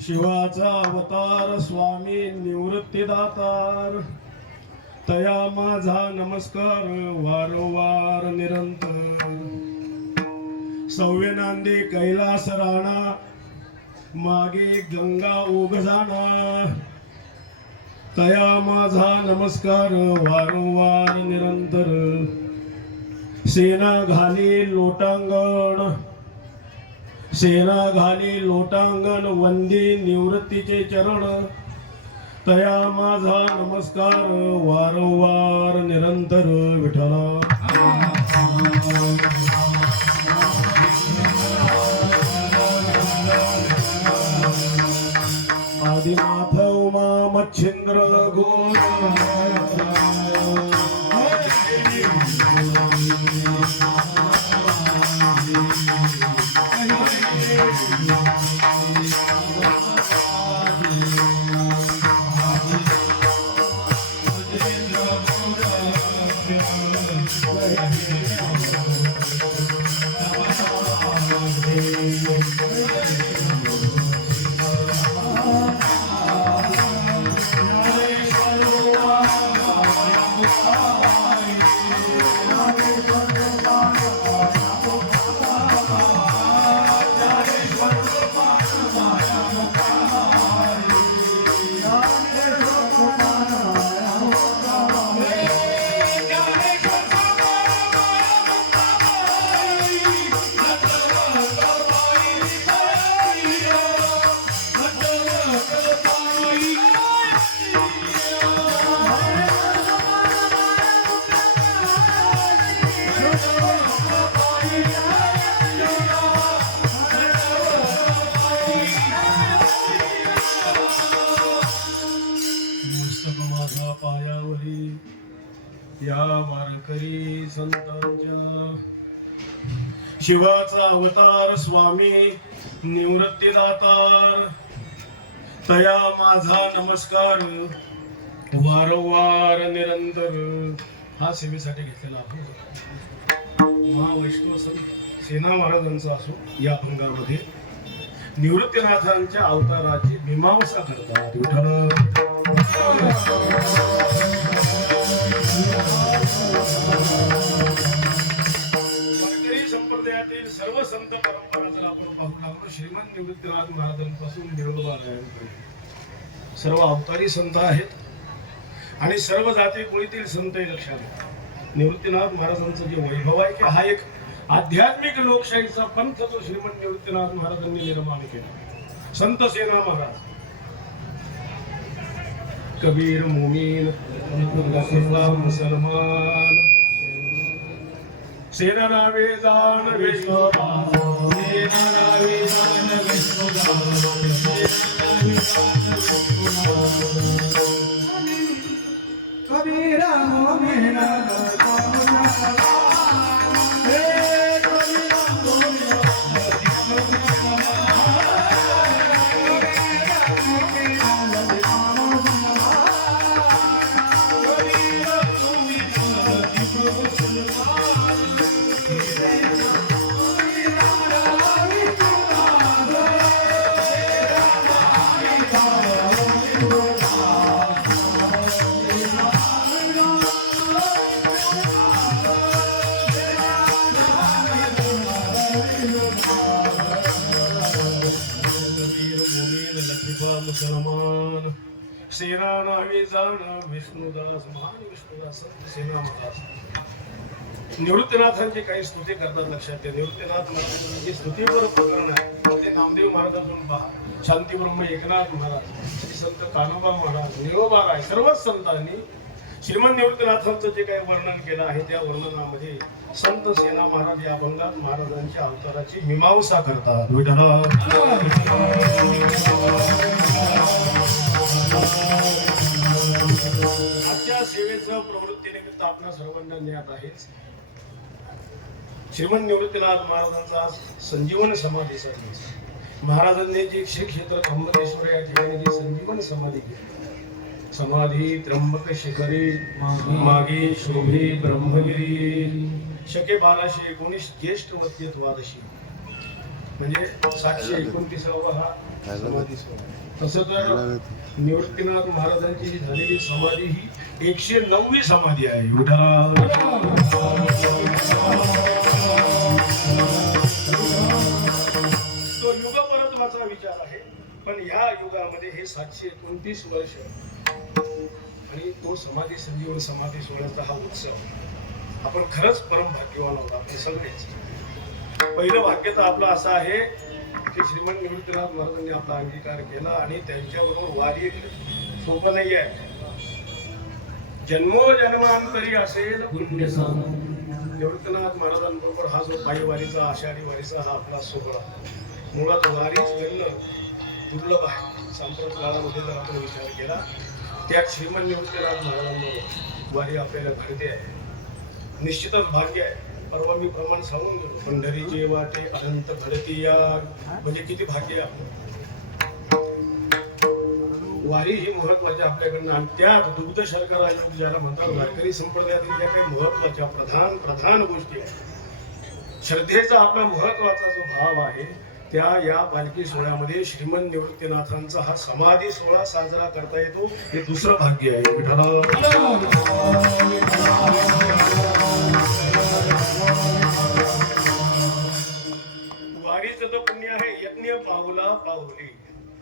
शिवाचा अवतार स्वामी निवृत्तीदातार, तया माझा नमस्कार वारंवार निरंतर. सव्य नांदे कैलास राणा, मागे गंगा ओघजाणा, तया माझा नमस्कार वारंवार निरंतर. सेना घाली लोटांगण वंदी निवृत्तीचे चरण, तया माझा नमस्कार वारंवार निरंतर. विठ्ठला आदिनाथ उमा मच्छिंद्र गोर, पायावरी या वारकरी संतांच्या. शिवाचा अवतार स्वामी निवृत्तीदातार, तया माझा नमस्कार वारंवार निरंतर. हा सेवेसाठी घेतलेला अभंग महावैष्णव संत सेना महाराजांचा असो. या अभंगामध्ये निवृत्तीनाथांच्या अवताराची मीमांसा करतात. विठ्ठल वारकरी संप्रदायातील सर्व संत परंपरा जर आपण पाहू लागलो, श्रीमान निवृत्तीनाथ महाराजांपासून निरोबापर्यंत सर्व अवतारी संत आहेत आणि सर्व जाती कुळीतील संतही लक्षात. निवृत्तीनाथ महाराजांचं जे वैभव आहे की हा एक आध्यात्मिक लोकशाहीचा पंथ जो श्रीमान निवृत्तीनाथ महाराजांनी निर्माण केला. संत सेना महाराज, कबीर मोमीन, मुसलमान, सेना नावे जाण विष्णुदास, सेना नावे जाण विष्णुदास, कबीर मोमीन मुसलमान, सेना नावे जाण विष्णुदास. महान विष्णुदास सेना महाराज निवृत्तीनाथांची काही स्तुती करतात. लक्षात घ्या, निवृत्तीनाथ महाराजांची स्तुतीवर प्रकरण आहे. ते नामदेव महाराजांतून पहा, शांतीब्रह्म एकनाथ महाराज, श्री संत कान्होबा महाराज, निरोबाराय, सर्वच संतांनी श्रीमान निवृत्तीनाथांचं जे काही वर्णन केलं आहे त्या वर्णनामध्ये संत सेना महाराज या अभंगात महाराजांच्या अवताराची मीमांसा करतात. आजच्या सेवेचं प्रवृत्तीनिमित्त आपल्या सर्वांना ज्ञात आहेच. श्रीमान निवृत्तीनाथ महाराजांचा आज संजीवन समाधीचा दिवस. महाराजांनी जे श्री क्षेत्र त्र्यंबकेश्वर या ठिकाणी जी संजीवन समाधी घेतली, समाधी त्र्यंबक शिखरी मागे शोभे ब्रह्मगिरी, शके 1219 ज्येष्ठ मध्य द्वादशी. म्हणजे 729 हा समाधी सोहळा. तसं तर निवृत्तीनाथ महाराजांची जी झालेली समाधी ही 109वी समाधी आहे. तो युग परत्वाचा विचार आहे, पण या युगामध्ये हे 729 वर्ष आणि तो समाधी संजीवन समाधी सोहळ्याचा हा उत्सव आपण खरंच परम भाग्यवान आहोत आपले सगळेच. पहिलं भाग्य तर आपलं असं आहे की श्रीमंत निवृत्तीनाथ महाराजांनी आपला अंगीकार केला आणि त्यांच्याबरोबर वारी सोपं नाही आहे. जन्मोजन्मांतरी असेल निवृत्तीनाथ महाराजांबरोबर हा जो पायी वारीचा आषाढी वारीचा हा आपला सोहळा, मुळात वारीच घडणं दुर्लभ आहे. सांप्रत काळामध्ये जर आपण विचार केला त्यात श्रीमंत निवृत्तीनाथ महाराजांबरोबर वारी आपल्याला घडते आहे. निश्चितच भाग्य आहे. परवा मी प्रमाण सांगून गेलो, पंढरीचे वाटे अनंत घडती या, म्हणजे किती भाग्य आहे. वारी ही महत्वाची आपल्याकडनं. आणि त्यात दुग्ध शर्करा योग ज्याला म्हणतात, वारकरी संप्रदायातील ज्या काही महत्वाच्या प्रधान गोष्टी आहेत, श्रद्धेचा आपला महत्वाचा जो भाव आहे, त्या या पालखी सोहळ्यामध्ये श्रीमंत निवृत्तीनाथांचा हा समाधी सोहळा साजरा करता येतो. हे दुसरं भाग्य आहे. वारीचं तर पुण्य आहे, यज्ञ पावला पावली.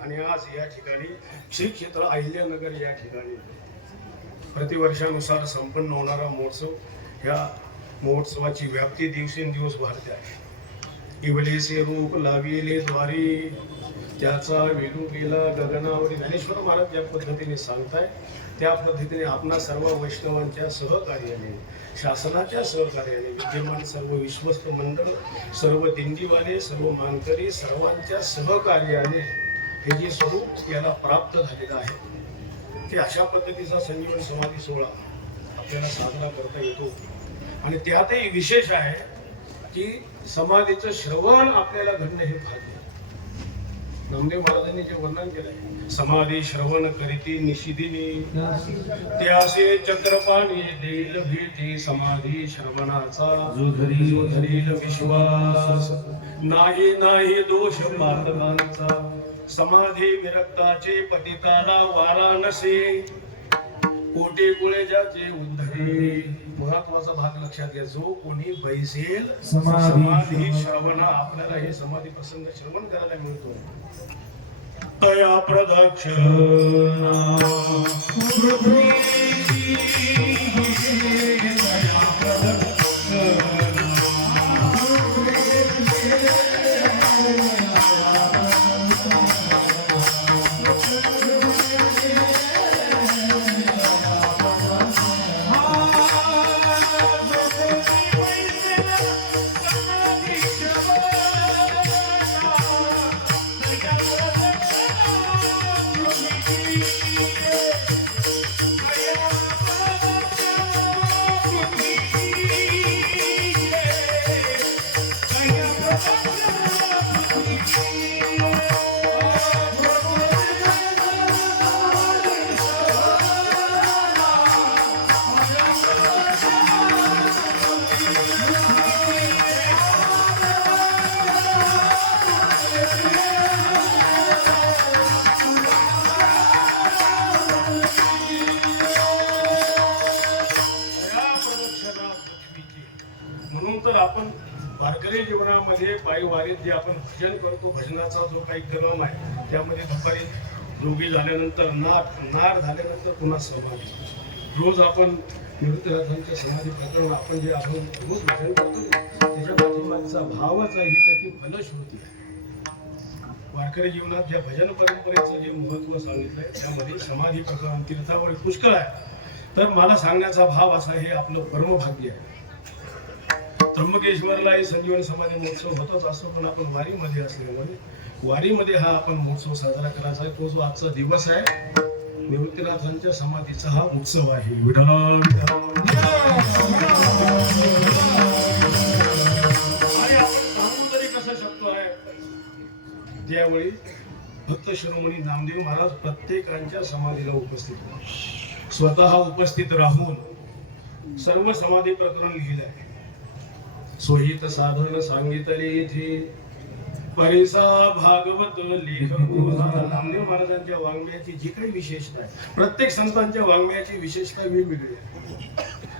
आणि आज या ठिकाणी श्री क्षेत्र अहिल्यानगर या ठिकाणी प्रतिवर्षानुसार संपन्न होणारा महोत्सव, ह्या महोत्सवाची व्याप्ती दिवसेंदिवस वाढते आहे. इवलेसे रूप लाविले द्वारी, त्याचा वेलू गेला गगनावरी. ज्ञानेश्वर महाराज ज्या पद्धतीने सांगताय त्या पद्धतीने आपणा सर्व वैष्णवांच्या सहकार्याने, शासनाच्या सहकार्याने, विद्यमान सर्व विश्वस्त मंडळ, सर्व दिंडीवाले, सर्व मानकरी, सर्वांच्या सहकार्याने हे जे स्वरूप याला प्राप्त झालेलं आहे, ते अशा पद्धतीचा संजीवन समाधी सोहळा आपल्याला साजरा करता येतो. आणि त्यातही विशेष आहे की समाधीचं श्रवण आपल्याला घडणं हे भाग्य. नामदेव महाराजांनी जे वर्णन केलंय, समाधी श्रवण करीती निशिदिनी, त्यासे चक्रपाणी देईल भेटी. समाधी श्रवणाचा जो धरील विश्वास, नाही दोष पातकांचा. समाधी विरक्ताचे पतिताला वाराणसी, कोटी कुळे ज्याचे उद्धरे. महत्वाचा भाग लक्षात घ्या, जो कोणी बैसेल समाधी श्रवणा, आपल्याला हे समाधी प्रसंग श्रवण करायला मिळतो. तया प्रदक्षिणा आपण वारकरी जीवनामध्ये पायी वारीत जे आपण भजन करतो, भजनाचा जो काही क्रम आहे, त्यामध्ये दुपारी जोगी झाल्यानंतर नाद झाल्यानंतर पुन्हा समाधी. रोज आपण निवृत्तीनाथांच्या समाधी प्रकरण आपण जे आपण रोज भजन करतो, त्याच्या पाठीमागचा भावच आहे, त्याची फलश्रुती आहे. वारकरी जीवनात ज्या भजन परंपरेचं जे महत्त्व सांगितलंय त्यामध्ये समाधी प्रकरण तीर्थावळी पुष्कळ आहे. तर मला सांगण्याचा भाव असा, हे आपलं परमभाग्य आहे. त्र्यंबकेश्वरलाही संजीवन समाधी महोत्सव होतच असतो, पण आपण वारीमध्ये असल्यामुळे वारीमध्ये हा आपण महोत्सव साजरा करायचा आहे. तो जो आजचा दिवस आहे, निवृत्तीनाथांच्या समाधीचा हा उत्सव आहे. आणि आपण सांगू तरी कसं शकतो आहे, त्यावेळी भक्त शिरोमणी नामदेव महाराज प्रत्येकांच्या समाधीला उपस्थित होते. स्वतः उपस्थित राहून सर्व समाधी प्रकरण लिहिलं आहे. सोहित साधन सांगितले इथे, परिसा भागवत लेखको नामदेव महाराजांच्या वाङ्मयाची जी काही विशेषता आहे, प्रत्येक संतांच्या वाङ्मयाची विशेषता वेगवेगळी आहे.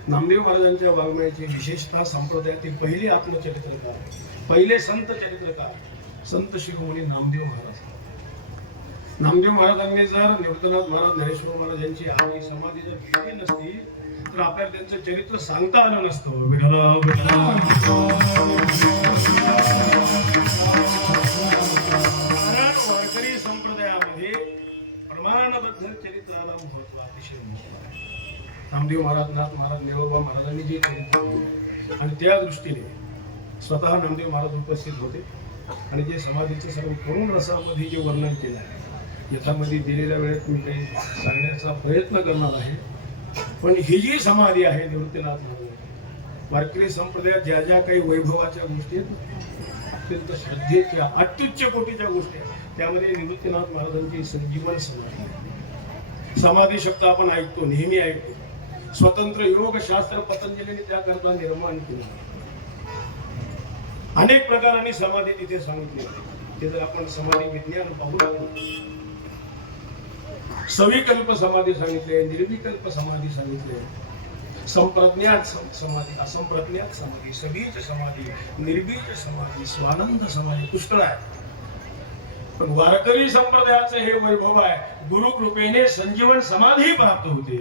नामदेव महाराजांच्या वाङ्मयाची विशेषता संप्रदायातील पहिले आत्मचरित्रकार, पहिले संत चरित्रकार संत शिरोमणी नामदेव महाराज. नामदेव महाराजांनी जर निवृत्तीनाथ महाराज, ज्ञानेश्वर महाराज यांची आणि समाधी जर केली नसती तर आपल्याला त्यांचं चरित्र सांगता आलं नसतं. वारकरी संप्रदायामध्ये प्रमाणबद्ध चरित्राला महत्व, अतिशय महत्व आहे. नामदेव महाराज, नाथ महाराज, नेवरबा महाराजांनी जे चरित्र केले आणि त्या दृष्टीने स्वतः नामदेव महाराज उपस्थित होते आणि जे समाधीचे सर्व करुण रसामध्ये जे वर्णन केले आहे, याच्यामध्ये दिलेल्या वेळेत मी काही सांगण्याचा प्रयत्न करणार आहे. पण ही जी समाधी आहे निवृत्तीनाथ महाराज, वारकरी संप्रदायात ज्या ज्या काही वैभवाच्या गोष्टी आहेत, अत्यंत श्रद्धेच्या अत्युच्च कोटीच्या गोष्टी आहेत, त्यामध्ये निवृत्तीनाथ महाराजांची संजीवन समाधी आहे. समाधी शब्द आपण ऐकतो, नेहमी ऐकतो. स्वतंत्र योग शास्त्र पतंजलीने त्याकरता निर्माण केलं. अनेक प्रकारांनी समाधी तिथे सांगितली. ते जर आपण समाधी विज्ञान पाहू लागलो, सविकल्प समाधी सांगितले, निर्विकल्प समाधी सांगितले, संप्रज्ञात समाधी, असंप्रज्ञात समाधी, सबीज समाधी, निर्बीज समाधी, स्वानंद समाधी पुष्कळ आहे. पण वारकरी संप्रदायाचं हे वैभव आहे, गुरु कृपेने संजीवन समाधी प्राप्त होते.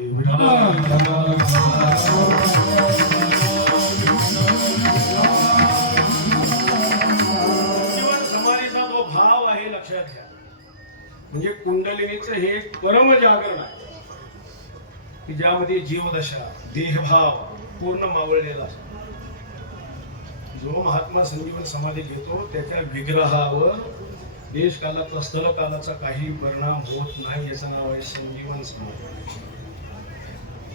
संजीवन समाधीचा जो भाव आहे लक्षात घ्या. म्हणजे कुंडलिनीचं हे एक परम जागरण आहे की ज्यामध्ये जीवदशा, देहभाव पूर्ण मावळलेला असतो. जो महात्मा संजीवन समाधी घेतो त्याच्या विग्रहावर देश कालाचा, स्थल कालाचा काही परिणाम होत नाही. याचं नाव आहे संजीवन समाधी.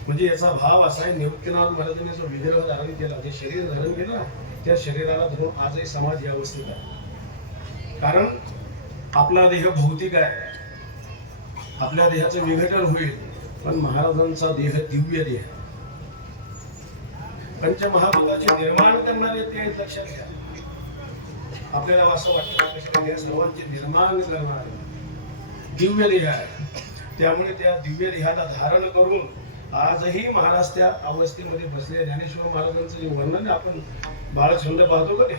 म्हणजे याचा भाव असा आहे, निवृत्तीनाथ महाराजांनी जो विग्रह धारण केला, जे शरीर धारण केलं, त्या शरीराला धरून आजही समाधी अवस्थेत आहे. कारण आपला देह भौतिक आहे, आपल्या देहाचं विघटन होईल, पण महाराजांचा देह दिव्य देह, पंचमहाभूताचे निर्माण करणारे ते लक्षात घ्या. आपल्याला असं वाटतं या सर्वांचे निर्माण करणारे दिव्य देह आहे. त्यामुळे त्या दिव्य देहाला धारण करून आजही महाराज त्या अवस्थेमध्ये बसले. ज्ञानेश्वर महाराजांचं जे वर्णन आपण बाळछंद पाहतो का ते,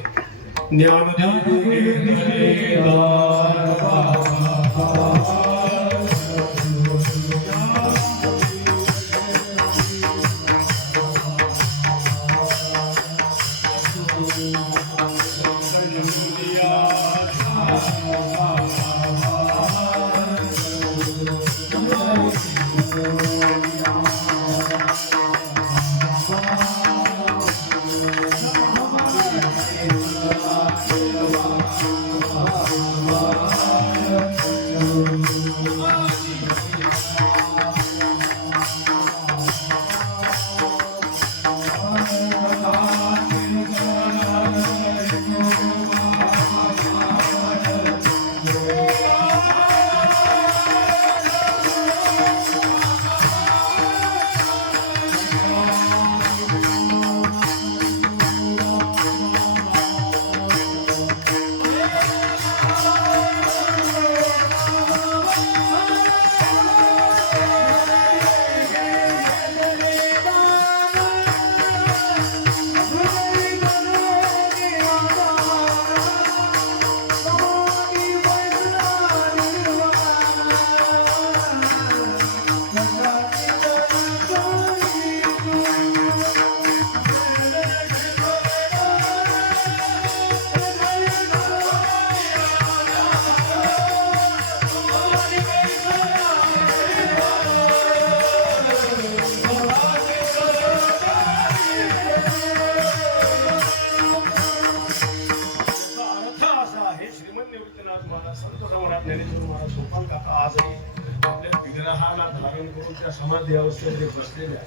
समाधी अवस्थेमध्ये बसलेल्या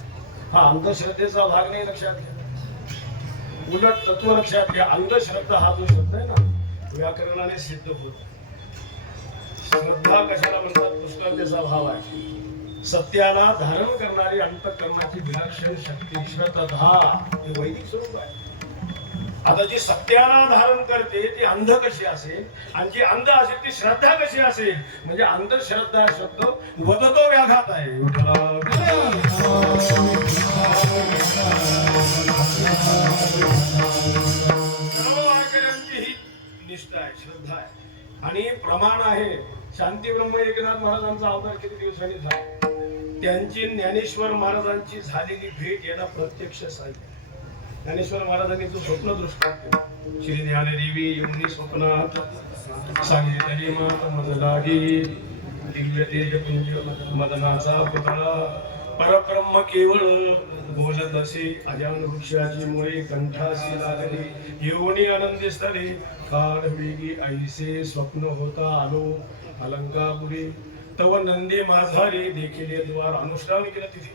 हा अंधश्रद्धेचा भाग नाही. लक्षात घ्या, उलट तत्व लक्षात घ्या. अंधश्रद्धा हा जो शब्द आहे ना, व्याकरणाने सिद्ध होत. श्रद्धा कशाला म्हणतात? पुष्कळतेचा भाव आहे. सत्याला धारण करणारी अंतःकरणाची विलक्षण शक्ती श्रद्धा हे वैदिक स्वरूप आहे. आता जी सत्याला धारण करते ती अंध कशी असेल आणि जी अंध असेल ती श्रद्धा कशी असेल. म्हणजे अंधश्रद्धा शब्द वदतो व्याघात आहे. ही निष्ठा आहे, श्रद्धा आहे आणि प्रमाण आहे. शांती ब्रह्म एकनाथ महाराजांचा अवतार किती दिवसांनी झाला. त्यांची ज्ञानेश्वर महाराजांची झालेली भेट याला प्रत्यक्ष सांगितलं. ज्ञानेश्वर महाराजांनी जो स्वप्न दृष्टांत श्री ज्ञानदेवी येऊन स्वप्नात सांगितली मात मजलागी दिव्य तेज पुंज मदनाचा पुतळा परब्रह्म केवळ बोलत असे अजान वृक्षाची मुळे कंठासी लागली येऊनी आनंदी स्थळे काळ वेगी ऐसे स्वप्न होता आलो अलंकापुरी तव नंदी माझारी देखील द्वार. अनुष्ठान केलं तिथे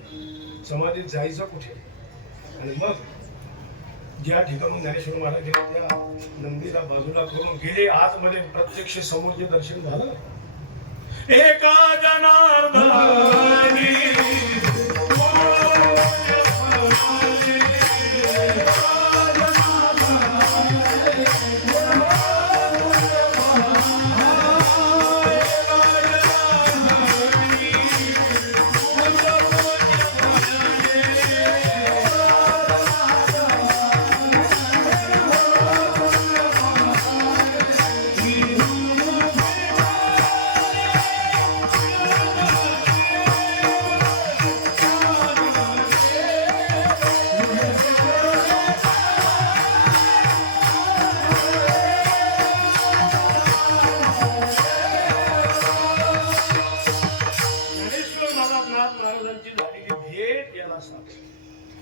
समाधीत जायचं कुठे आणि मग ज्या ठिकाणी ज्ञानेश्वर महाराज गेले त्या नंदीला बाजूला करून गेले आतमध्ये प्रत्यक्ष समोरचे दर्शन झालं. एका जनार्दनी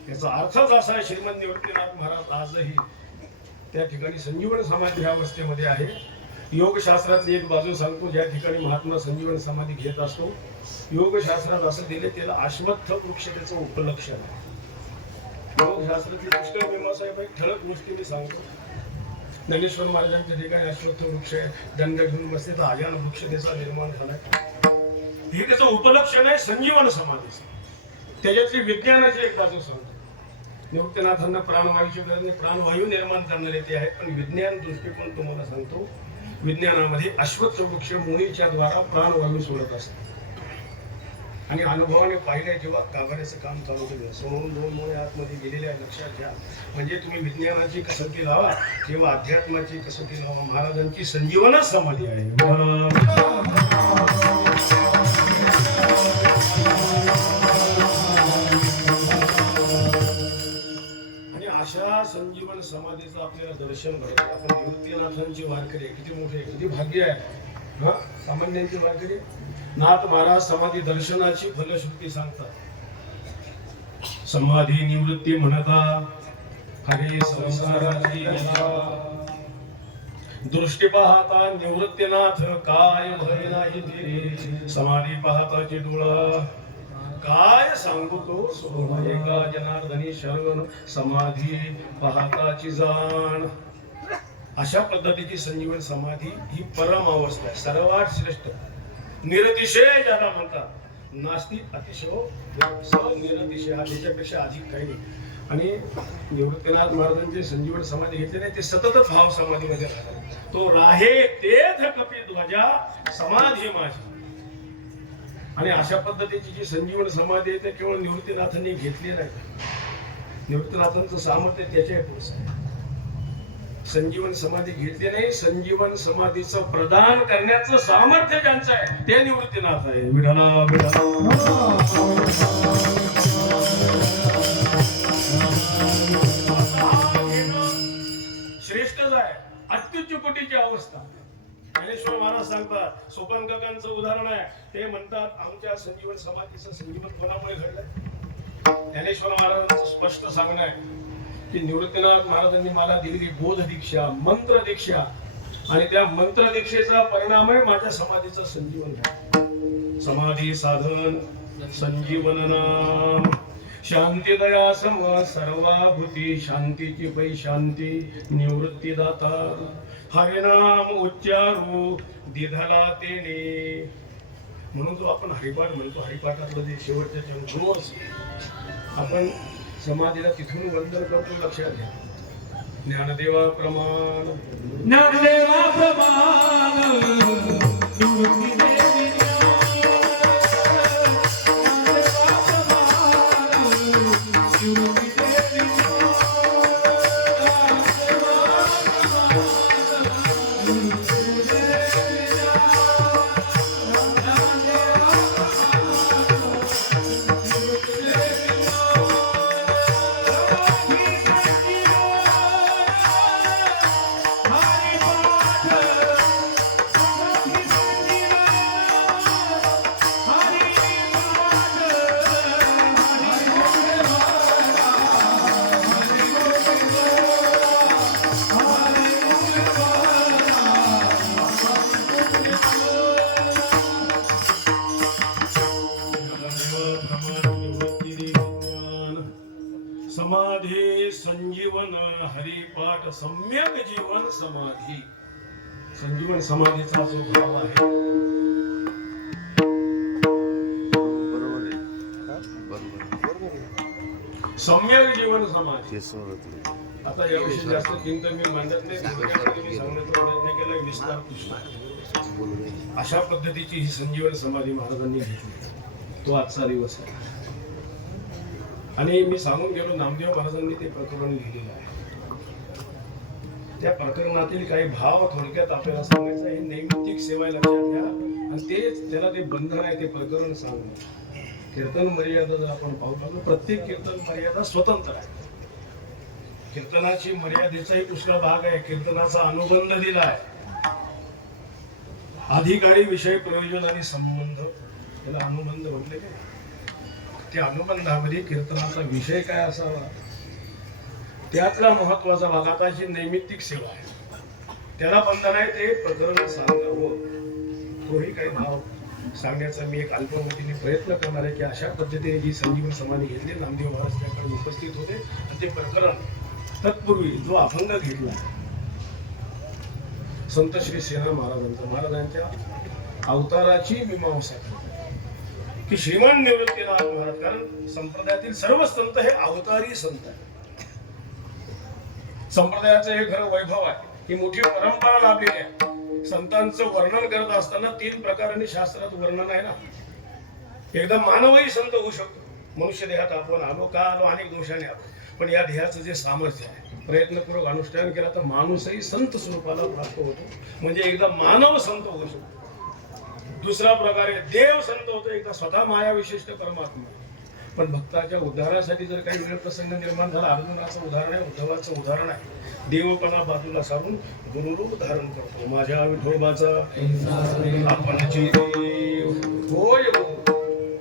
याचा अर्थच असा आहे. श्रीमंत निवृत्तीनाथ महाराज आजही त्या ठिकाणी संजीवन समाधी ह्या अवस्थेमध्ये आहे. योगशास्त्रातली एक बाजू सांगतो. ज्या ठिकाणी महात्मा संजीवन समाधी घेत असतो योगशास्त्रात असं दिले त्याला अश्वत्थ वृक्ष त्याचं उपलक्षण आहे. योगशास्त्रातली पुष्कळ मीमांसा आहे. ठळक गोष्टी मी सांगतो. ज्ञानेश्वर महाराजांच्या ठिकाणी अश्वत्थ वृक्ष आहे. दंड घेऊन बसले तर अजान वृक्ष त्याचा निर्माण झालाय. हे त्याचं उपलक्षण आहे संजीवन समाधीचं. त्याच्यातली विज्ञानाची एक बाजू सांगतो. निवृत्तीनाथांना प्राणवायूची गरज नाही, प्राणवायू निर्माण करणारे ते आहेत. पण विज्ञान दृष्टिकोन तुम्हाला सांगतो. विज्ञानामध्ये अश्वत्थ वृक्ष मुळीच्या द्वारा प्राणवायू सोडत असतात आणि अनुभवाने पाहिलं जेव्हा गाभाऱ्याचं काम चालू केलं समोरून 2 मुळे आतमध्ये गेलेल्या लक्षात घ्या. म्हणजे तुम्ही विज्ञानाची कसोटी लावा किंवा अध्यात्माची कसोटी लावा. महाराजांची संजीवनच समाधी आहे. अशा संजीवन समाधीचं आपल्याला दर्शन घडतं. आपण निवृत्तीनाथांची वारकरी किती मोठे किती भाग्य आहे. सामान्यांची वारकरी नाथ महाराज समाधी दर्शनाची फलश्रुती सांगतात. समाधी निवृत्ती म्हणता हरे संसाराची दृष्टी पाहता निवृत्तीनाथ काय भय नाही ते समाधी पाहताची डोळा काय सांगू तो सोहळा एका जनार्दनी शरण समाधी पाहताची जाण. अशा पद्धतीची संजीवन समाधी ही परम अवस्था आहे. सर्वात श्रेष्ठ निरतिशय ज्याला म्हणतात. नास्ती अतिशय निरतिशय हा त्याच्यापेक्षा अधिक काही नाही. आणि निवृत्तीनाथ महाराजांचे संजीवन समाधी घेतले नाही ते सतत भाव समाधीमध्ये राहतात. तो राहे तेथ कपी ध्वजा समाधी माझी. आणि अशा पद्धतीची जी संजीवन समाधी आहे ते केवळ निवृत्तीनाथांनी घेतली नाही. निवृत्तीनाथांचं सामर्थ्य त्याच्या पुढचं आहे. संजीवन समाधी घेतली नाही. संजीवन समाधीचं प्रदान करण्याचं सामर्थ्य ज्यांचं आहे ते निवृत्तीनाथ आहे. विठाला श्रेष्ठच आहे. अत्युच्च कोटीची अवस्था. ज्ञानेश्वर महाराज सांगतात. सोपान काकांचं उदाहरण आहे. ते म्हणतात आमच्या संजीवन समाधीचं संजीवन कोणामुळे घडलंय. ज्ञानेश्वर महाराजांचं स्पष्ट सांगणं आहे की निवृत्तीनाथ महाराजांनी मला दिलेली बोध दीक्षा मंत्र दीक्षा आणि त्या मंत्र दीक्षेचा परिणाम आहे माझ्या समाधीचं संजीवन झालं. समाधी साधन संजीवन नाम शांती दया सम सर्वाभूती शांतीची पै शांती निवृत्ती दाता हरिनाम उच्चारू दिधला तेने. म्हणून जो आपण हरिपाठ म्हणतो हरिपाठातलं जे शेवटचं रोज आपण समाधीला तिथून वंदन करतो. लक्षात घ्या ज्ञानदेवा प्रमाण ज्ञानदेवा प्रमाण निवृत्ती देवी समाधी संजीवन हरिपाठ सम्यक जीवन समाधी संजीवन समाधीचा जो भाव आहे सम्यक जीवन समाधी. आता याविषयी जास्त चिंता मी मांडत नाही, मी सांगण्याचा प्रयत्न केला विस्तार पुष्पा. अशा पद्धतीची ही संजीवन समाधी महाराजांनी घेतली. तो आजचा दिवस आहे आणि मी सांगून गेलो नामदेव महाराजांनी ते प्रकरण लिहिलेलं आहे. त्या प्रकरणातील काही भाव थोडक्यात आपल्याला सांगायचं आहे. नैमित्तिक सेवा लक्षात घ्या आणि तेच त्याला ते बंधन आहे ते प्रकरण सांगणं. कीर्तन मर्यादा जर आपण पाहू लागलो, प्रत्येक कीर्तन मर्यादा स्वतंत्र आहे. कीर्तनाची मर्यादेचाही पुष्कळ भाग आहे. कीर्तनाचा अनुबंध दिला आहे. अधिकारी विषय प्रयोजन आणि संबंध त्याला अनुबंध म्हटले काय. त्या अनुबंधामध्ये कीर्तनाचा विषय काय असावा त्यातला महत्वाचा भाग. आता जी नैमित्तिक सेवा आहे त्याला बंधन आहे ते प्रकरण सांगावं. तोही काही भाव सांगण्याचा मी एक अल्पमतीने प्रयत्न करणार आहे की अशा पद्धतीने जी संजीवन समाधी घेतली नामदेव महाराज त्याकडे उपस्थित होते आणि ते प्रकरण तत्पूर्वी जो अभंग घेतला संत श्री सेना महाराजांच्या अवताराची मीमांसा की श्रीमान निवृत्तीनाथ महाराज. कारण संप्रदायातील सर्व संत हे अवतारी संत आहेत. संप्रदायाचं हे खरं वैभव आहे की मोठी परंपरा लाभलेली आहे. संतांचं वर्णन करत असताना 3 प्रकारांनी शास्त्रात वर्णन आहे ना. एकदा मानवही संत होऊ शकतो. मनुष्य देहात आपण आलो का आलो अनेक दोषाने आलो, पण या देहाचं जे सामर्थ्य आहे प्रयत्नपूर्वक अनुष्ठान केला तर माणूसही संत स्वरूपाला प्राप्त होतो. म्हणजे एकदा मानव संत होऊ शकतो. दुसरा प्रकारे देव संत होतो. एकदा स्वतः माया विशिष्ट परमात्मा. पण भक्ताच्या उद्धारासाठी जर काही वेळ प्रसंग निर्माण झाला, अर्जुनाचं उदाहरण आहे, उद्धवाचं उदाहरण आहे. देवपणा बाजूला सारून गुरुरूप धारण करतो. माझ्या विठोबाचा आपणची देव होय.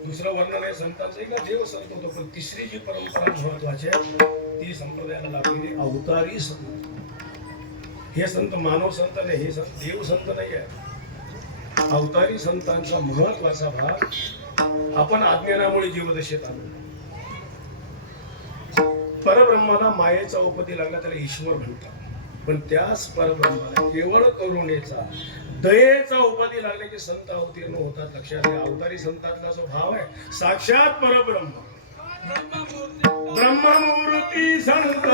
दुसरं वर्णन आहे संतांचं का देव संत होतो. पण तिसरी जी परंपरा महत्वाची आहे ती संप्रदायाला लागलेली अवतारी संत. हे संत मानव संत नाही, हे संत देव संत नाही आहे. अवतारी संतांचा महत्वाचा भाग. आपण अज्ञानामुळे जीवदशेत आलो. परब्रह्माला मायेचा उपती लागला त्याला ईश्वर म्हणतात. पण त्याच परब्रह्माला केवळ करुणेचा दयेचा उपाधी लागले की संत अवतीर्ण होतात. लक्षात घ्या. अवतारी संतांचा जो भाव आहे साक्षात परब्रह्म ब्रह्ममूर्ती संत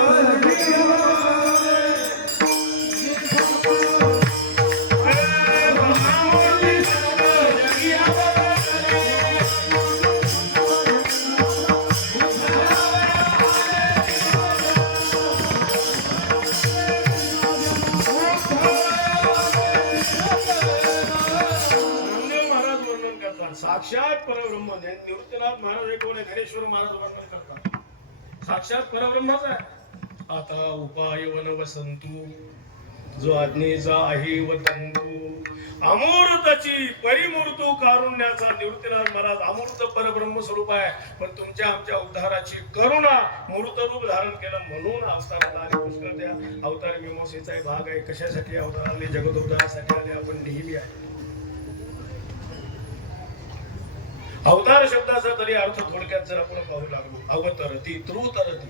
साक्षात परब्रह्म. निवृत्तीनाथ महाराज कोण आहे? ज्ञानेश्वर महाराज वर्णन करतात. साक्षात परब्रह्मच आहे. आता उपाय वन वसंतू जो अग्नीचा आहे व तंतू अमूर्तची परिमूर्तू कारुण्याचा. निवृत्तीनाथ महाराज अमूर्त परब्रह्म स्वरूप आहे. पण तुमच्या आमच्या उद्धाराची करुणा मूर्त रूप धारण केलं म्हणून अवताराला आले. पुष्कळ त्या अवतार मीमांसेचा भाग आहे. कशासाठी अवतार आले? जगदोद्धारासाठी आले. आपण नेहमी आहे. अवतार शब्दाचा तरी अर्थ थोडक्यात जर आपण पाहू लागलो, अवतरती ध्रुवतरती,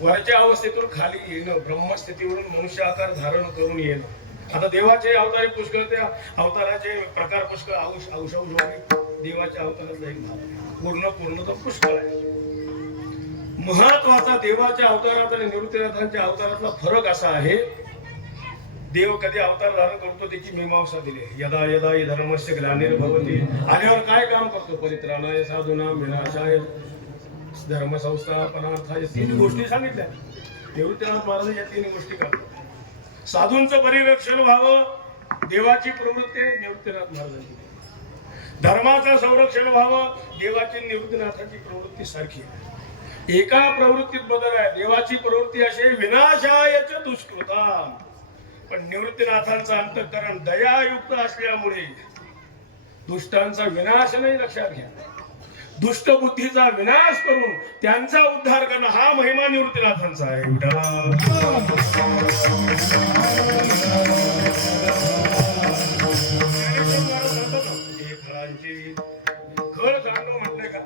वरच्या अवस्थेतून खाली येणं, ब्रह्मस्थितीवरून मनुष्य आकार धारण करून येणं. आता देवाचे अवतारी पुष्कळ, त्या अवताराचे प्रकार पुष्कळ. देवाच्या अवताराचा एक भाग पूर्ण तर पुष्कळ आहे. महत्वाचा देवाच्या अवतारात आणि निवृत्तीनाथांच्या अवतारातला फरक असा आहे, देव कधी अवतार धारण करतो त्याची मीमांसा दिली. यदा यदा हि धर्मस्य ग्लानिर्भवति, आल्यावर काय काम करतो? परित्राणाय साधूनां विनाशाय धर्म संस्थापनार्थाय. तीन गोष्टी सांगितल्या. निवृत्तीनाथ महाराज या तीन गोष्टी करतात. साधूंचं परिरक्षण व्हावं, देवाची प्रवृत्ती निवृत्तीनाथ महाराजांची. धर्माचं संरक्षण व्हावं, देवाची निवृत्तीनाथाची प्रवृत्ती सारखी आहे. एका प्रवृत्तीत बदल आहे. देवाची प्रवृत्ती अशी विनाशायच दुष्कृता, पण निवृत्तीनाथांचं अंतःकरण दयायुक्त असल्यामुळे दुष्टांचा विनाश नाही. लक्षात घ्या, दुष्ट बुद्धीचा विनाश करून त्यांचा उद्धार करणं हा महिमा निवृत्तीनाथांचा आहे. खळ सांगणं म्हटलंय का?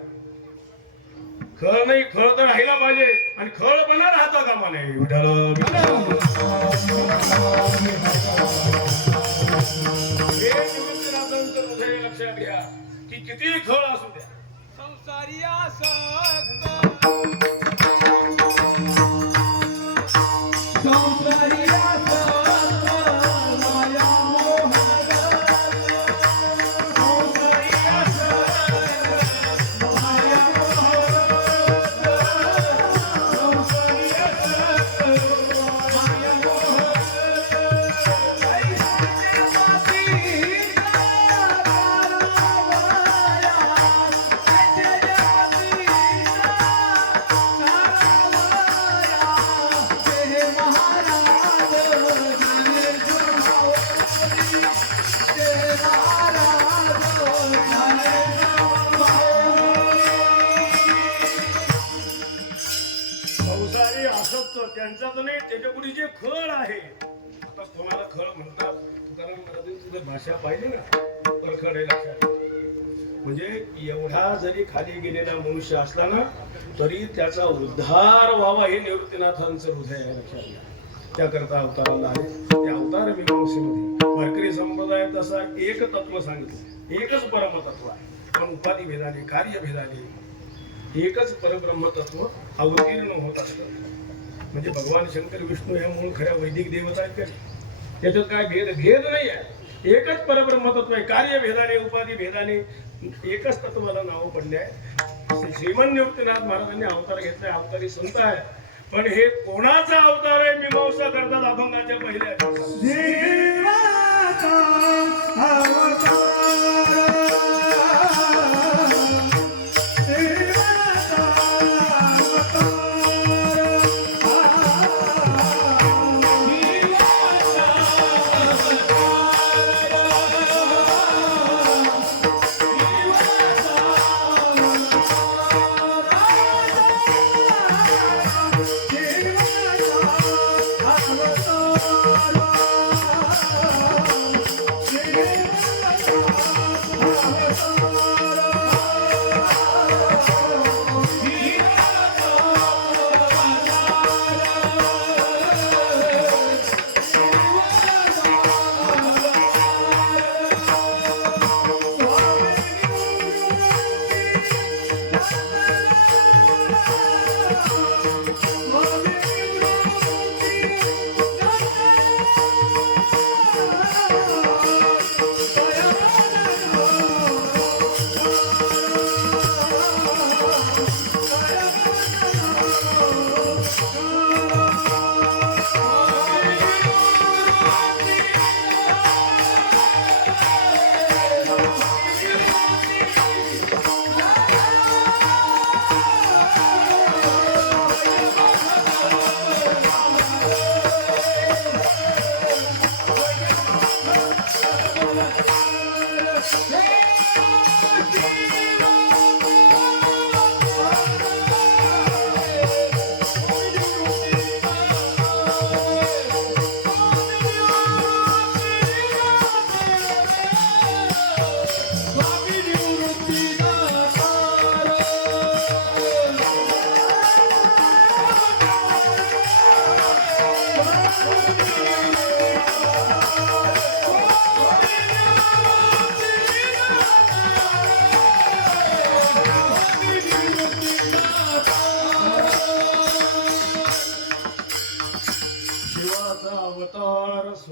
खळ नाही, खळ तर राहिला पाहिजे आणि खळपणा राहता कामा नये. हे निवृत्तीनाथांचं हृदय लक्षात घ्या की किती खळ असू द्या, संसारी आसक्त, संसारी आसक्त, माया मोहगत, संसारी आसक्त, माया मोहगत, संसारी आसक्त, माया मोहगत, संसारी आसक्त त्यांचा तर नाही, त्याच्यापुढे जे खळ आहे. आता कोणाला खळ म्हणतात? तुकाराम महाराजांची जर भाषा पाहिली ना, परखड आहे. लक्षात म्हणजे एवढा जरी खाली गेलेला मनुष्य असला ना, तरी त्याचा उद्धार व्हावा हे निवृत्तीनाथांचं हृदय आहे. लक्षात घ्या, त्याकरता अवताराला आहे. त्या अवतार मीमांसेमध्ये वारकरी संप्रदायात असा एक तत्व सांगितलं, एकच परमतत्व आहे, पण उपाधी भेदाने, कार्य भेदाने एकच परब्रह्म तत्व अवतीर्ण होत असतं. म्हणजे भगवान शंकर विष्णू ह्या मूळ खऱ्या वैदिक देवता आहेत का? त्याच्यात काय भेद नाही आहे. एकच परब्रह्म तत्व आहे. कार्य भेदाने, उपाधी भेदाने एकच तत्वाला नाव पडले आहे. श्रीमंत निवृत्तीनाथ महाराजांनी अवतार घेतलाय, अवतारी संत आहे. पण हे कोणाचा अवतार आहे? मीमांसा करतात अभंगाच्या पहिल्या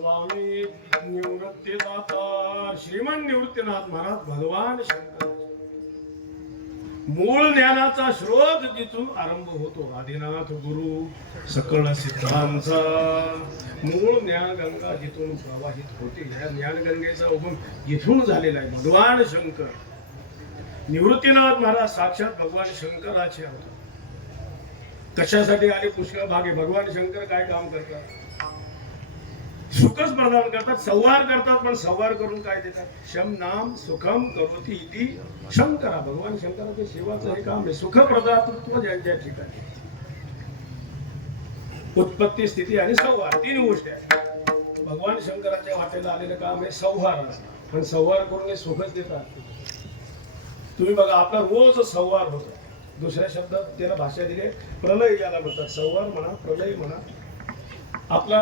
स्वामी निवृत्तीदाता श्रीमन निवृत्तीनाथ महाराज भगवान शंकर मूळ ज्ञानाचा स्रोत जिथून आरंभ होतो आदिनाथ गुरु सकळ सिद्धांचा मूळ ज्ञान गंगा जिथून प्रवाहित होते या ज्ञानगंगेचा उगम जिथून झालेला आहे भगवान शंकर निवृत्तीनाथ महाराज साक्षात भगवान शंकराचे होते कशासाठी आले पुष्कळ भागे भगवान शंकर काय काम करतात सुखच प्रदान करतात संहार करतात पण संहार करून काय देतात शम नाम सुखम करोती इति शंकरा भगवान शंकराचे सेवाचं हे काम आहे सुख प्रदातृत्व ज्यांच्या ठिकाणी उत्पत्ती स्थिती आणि संहार तीन गोष्टी आहेत भगवान शंकराच्या वाटेला आलेलं काम आहे संहार पण संहार करून हे सुखच देतात तुम्ही बघा आपला रोज संहार होतो दुसऱ्या शब्दात त्याला भाषा दिली प्रलय याला म्हणतात संहार म्हणा प्रलय म्हणा आपला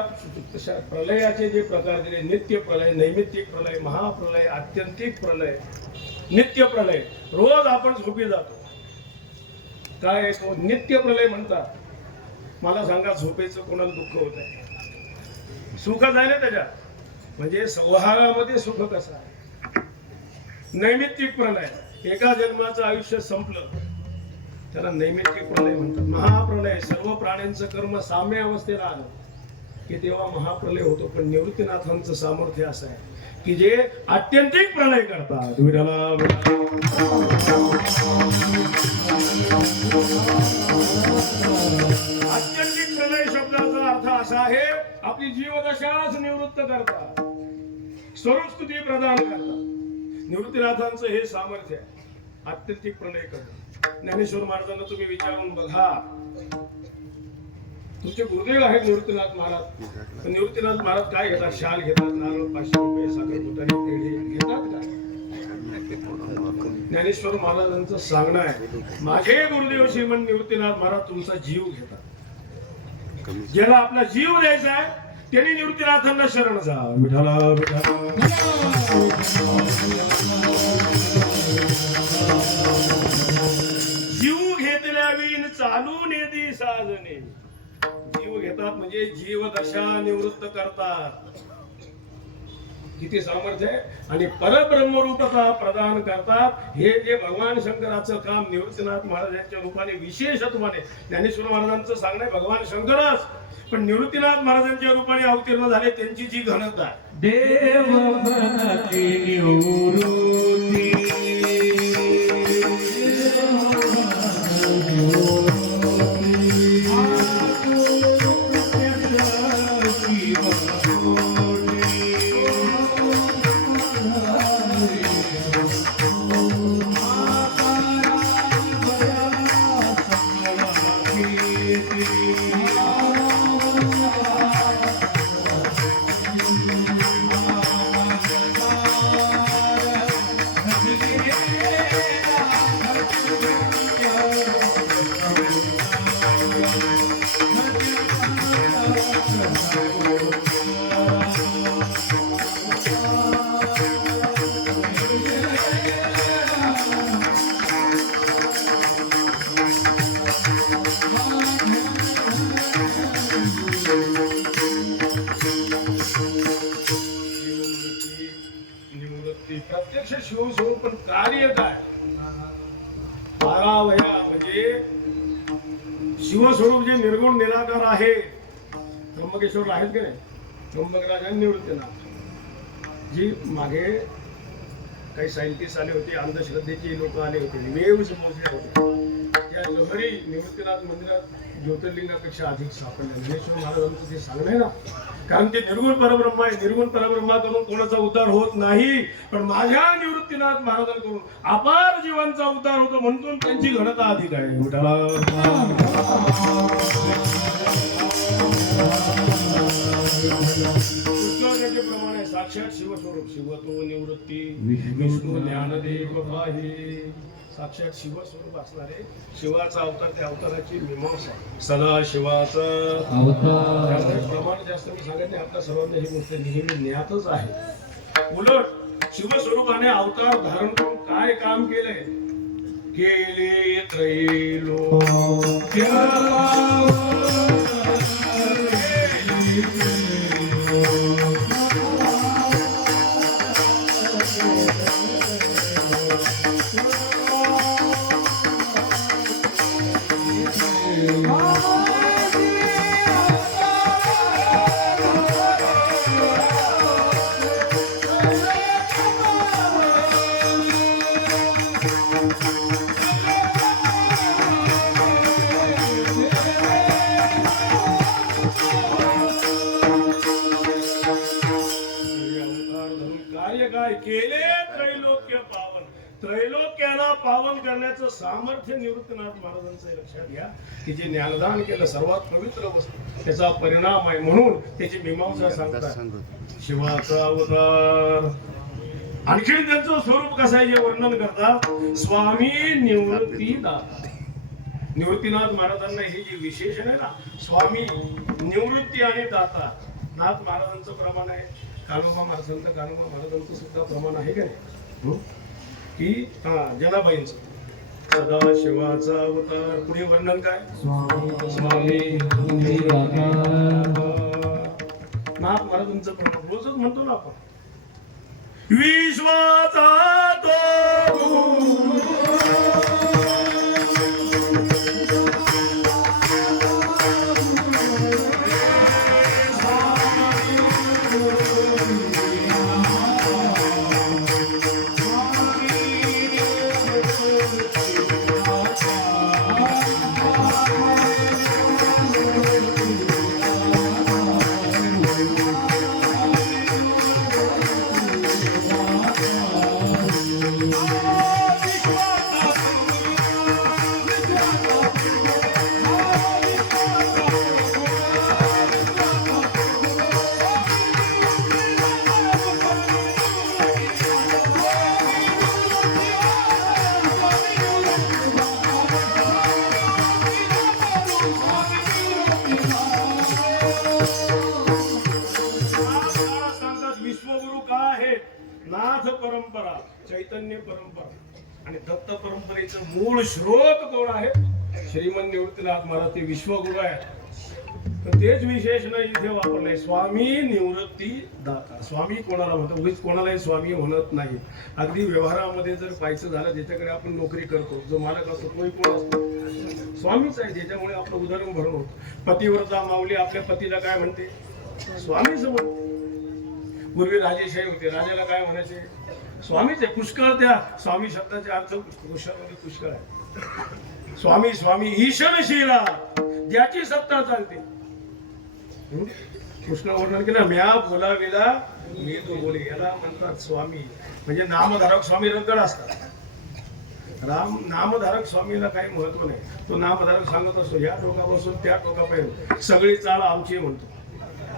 प्रलयाचे जे प्रकार दिले नित्य प्रलय नैमित्तिक प्रलय महाप्रलय आत्यंतिक प्रलय नित्य प्रलय रोज आपण झोपी जातो काय तो नित्य प्रलय म्हणतात मला सांगा झोपेचं कोणाला दुःख होत आहे सुख आहे ना त्याच्यात म्हणजे संहारामध्ये सुख कसं आहे नैमित्तिक प्रलय एका जन्माचं आयुष्य संपलं त्याला नैमित्तिक प्रलय म्हणतात महाप्रलय सर्व प्राण्यांचं कर्म साम्य अवस्थेला आलं की तेव्हा महाप्रलय होतो पण निवृत्तीनाथांचं सामर्थ्य असं आहे की जे आत्यंतिक प्रलय करतात आत्यंतिक प्रलय शब्दाचा अर्थ असा आहे आपली जीवदशाच निवृत्त करतात स्वरूप स्तुती प्रदान करतात निवृत्तीनाथांचं हे सामर्थ्य आहे आत्यंतिक प्रलय करणं ज्ञानेश्वर महाराजांना तुम्ही विचारून बघा तुमचे गुरुदेव आहेत निवृत्तीनाथ महाराज निवृत्तीनाथ महाराज काय घेतात शाल घेतात नारळ 500 रुपये साखर बुटाने पेढे घेतात काय ज्ञानेश्वर महाराजांचं सांगणं आहे माझे गुरुदेव श्रीमंत निवृत्तीनाथ महाराज तुमचा जीव घेतात ज्याला आपला जीव द्यायचा आहे त्यांनी निवृत्तीनाथांना शरण जा विठाला जीव घेतल्या विण चालून येती साजने जीव घेतात म्हणजे जीवदशा निवृत्त करतात किती सामर्थ्य आहे आणि परब्रह्मरूपता प्रदान करतात हे जे भगवान शंकराचं काम निवृत्तीनाथ महाराजांच्या रूपाने विशेषत्वाने ज्ञानेश्वर महाराजांचं सांगणं भगवान शंकरच पण निवृत्तीनाथ महाराजांच्या रूपाने अवतीर्ण झाले त्यांची जी घनता देव बनती निवृत्ती प्रत्यक्ष शिवस्वरूप पण कार्य काय बारावया म्हणजे शिवस्वरूप जे निर्गुण निराकार आहे त्र्यंबकेश्वर आहेत की नाही त्र्यंबकराज आणि निवृत्तीनाथ जी मागे काही सायंटिस्ट आले होते अंधश्रद्धेची लोक आले होते वेव्स मोजले होते त्या लहरी निवृत्तीनाथ मंदिरात ज्योतिर्लिंगापेक्षा अधिक सापडल्या ज्ञानेश्वर महाराजांचं ते सांगणं आहे ना कारण ते निर्गुण परब्रह्म आहे निर्गुण परब्रह्माकडून कोणाचा उद्धार होत नाही पण माझ्या निवृत्तीनाथ महाराजांकडून अपार जीवांचा उद्धार होतो म्हणून त्यांची घनता अधिक आहे विठाला प्रमाणे साक्षात शिवस्वरूप शिवतो निवृत्ती विष्णू ज्ञानदेव पाहे साक्षात शिवस्वरूप असणारे शिवाचा अवतार त्या अवताराची मीमांसा सदा शिवाचा अवतार प्रमाण जास्त मी सांगत नाही आपल्या सर्वांना ही गोष्ट नेहमी ज्ञातच आहे उलट शिवस्वरूपाने अवतार धारण करून काय काम केलंय केले त्रैलोक्य पावन त्रैलोक्याला पावन करण्याचं सामर्थ्य निवृत्तीनाथ महाराजांचं आहे. लक्षात घ्या की जे ज्ञानदान केलं सर्वात पवित्र वस्तू त्याचा परिणाम आहे म्हणून त्याची मीमांसा सांगतात. शिवाचा अवतार आणखी त्यांचं स्वरूप कसं आहे हे वर्णन करतात. स्वामी निवृत्तीनाथ. निवृत्तीनाथ महाराजांना हे जे विशेषण आहे ना स्वामी निवृत्ती आणि दाता. नाथ महाराजांचं प्रमाण आहे, कान्होबा महाराजांचं कान्होबा महाराजांचं सुद्धा प्रमाण आहे का नाही की जनाबाईंचं सदा शिवाचा अवतार. पुढे वर्णन काय स्वामी नाथ महाराजांचं प्रमाण रोजच म्हणतो ना आपण. विश्वाचा तो नाथ परंपरा, चैतन्य परंपरा आणि दत्त परंपरेचं मूळ स्रोत कोण आहे? श्रीमंत निवृत्तीनाथ महाराज ते विश्वगुरु आहे. तर तेच विशेषण इथे वापरलंय स्वामी निवृत्ती दाता. स्वामी कोणाला म्हणतो? उगीच कोणालाही स्वामी म्हणत नाही. अगदी व्यवहारामध्ये जर पाहायचं झालं ज्याच्याकडे आपण नोकरी करतो जो मालक असतो तोही कोण असतो? स्वामीच आहे. ज्याच्यामुळे आपलं उदाहरण भरून होतं. पतिव्रता माऊली आपल्या पतीला काय म्हणते? स्वामीच म्हणते. पूर्वी राजेशाही होते, राजाला काय म्हणायचे? स्वामीच आहे. पुष्कळ त्या स्वामी शब्दाचे अर्थ पुष्कळमध्ये पुष्कळ आहे. स्वामी स्वामी ईशनशीला ज्याची सत्ता चालते. पुष्कळ वर्णन केलं. म्या बोलाविला मी तो बोले, याला म्हणतात स्वामी. म्हणजे नामधारक स्वामी रंगड असतात. नामधारक स्वामीला काही महत्व नाही. तो नामधारक सांगत असतो या टोकापासून त्या टोकापर्यंत सगळी चाल आमची म्हणतो.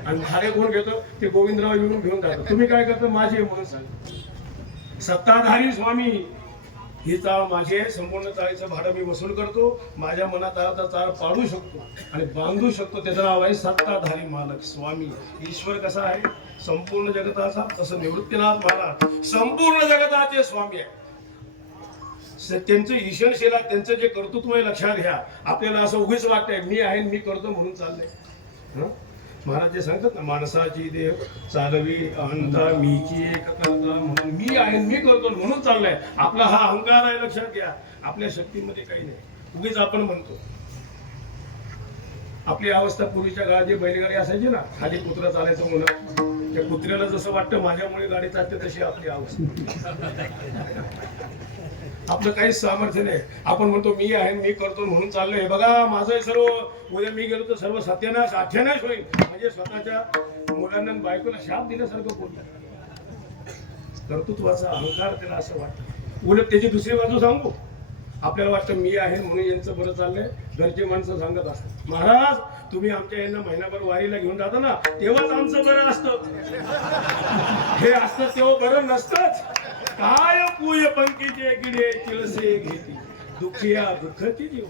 आणि भाडे कोण घेतो? ते गोविंदराव येऊन घेऊन जातात. तुम्ही काय करता? माझी म्हणून सांग. सत्ताधारी स्वामी ही चाळ माझी आहे. संपूर्ण चाळीचं भाडं मी वसूल करतो. माझ्या मनात आला चाळ पाडू शकतो आणि बांधू शकतो. त्याचं नाव आहे सत्ताधारी मालक स्वामी. ईश्वर कसा आहे? संपूर्ण जगताचा. तसं निवृत्तीनाथ महाराज संपूर्ण जगताचे स्वामी आहे. त्यांचं ईशनशीला त्यांचं जे कर्तृत्व आहे लक्षात घ्या. आपल्याला असं उगीच वाटतंय मी आहे मी करतो म्हणून चाललंय. महाराज जे सांगतात ना माणसाची देव चालवी अहंता मीची एक करता म्हणून मी आहे मी करतो म्हणून चाललाय. आपला हा अहंकार आहे लक्षात घ्या. आपल्या शक्तीमध्ये काही नाही. उगीच आपण म्हणतो. आपली अवस्था पूर्वीच्या काळात जे बैलगाडी असायची ना खाली कुत्रा चालायचं म्हणून त्या कुत्र्याला जसं वाटतं माझ्यामुळे गाडी चालते तशी आपली अवस्था. आपलं काहीच सामर्थ्य नाही. आपण म्हणतो मी आहे मी करतो म्हणून चाललोय. बघा माझं सर्व उद्या मी गेलो तर सर्व सत्यानाश अठ्यानाश होईल. म्हणजे स्वतःच्या मुलांना बायकोला शाप दिल्यासारखं बोललं. कर्तृत्वाचा अहंकार त्याला असं वाटतं. उलट त्याची दुसरी बाजू सांगू. आपल्याला वाटतं मी आहे म्हणून यांचं बरं चाललंय. घरचे माणसं सांगत असतात महाराज तुम्ही आमच्या यांना महिनाभर वारीला घेऊन जाता ना तेव्हाच आमचं बरं असतं. हे असतं तेव्हा बरं नसतंच. काय पूय पंकीचे किडे चिलसे घेती दुःखिया दुःखची जीव.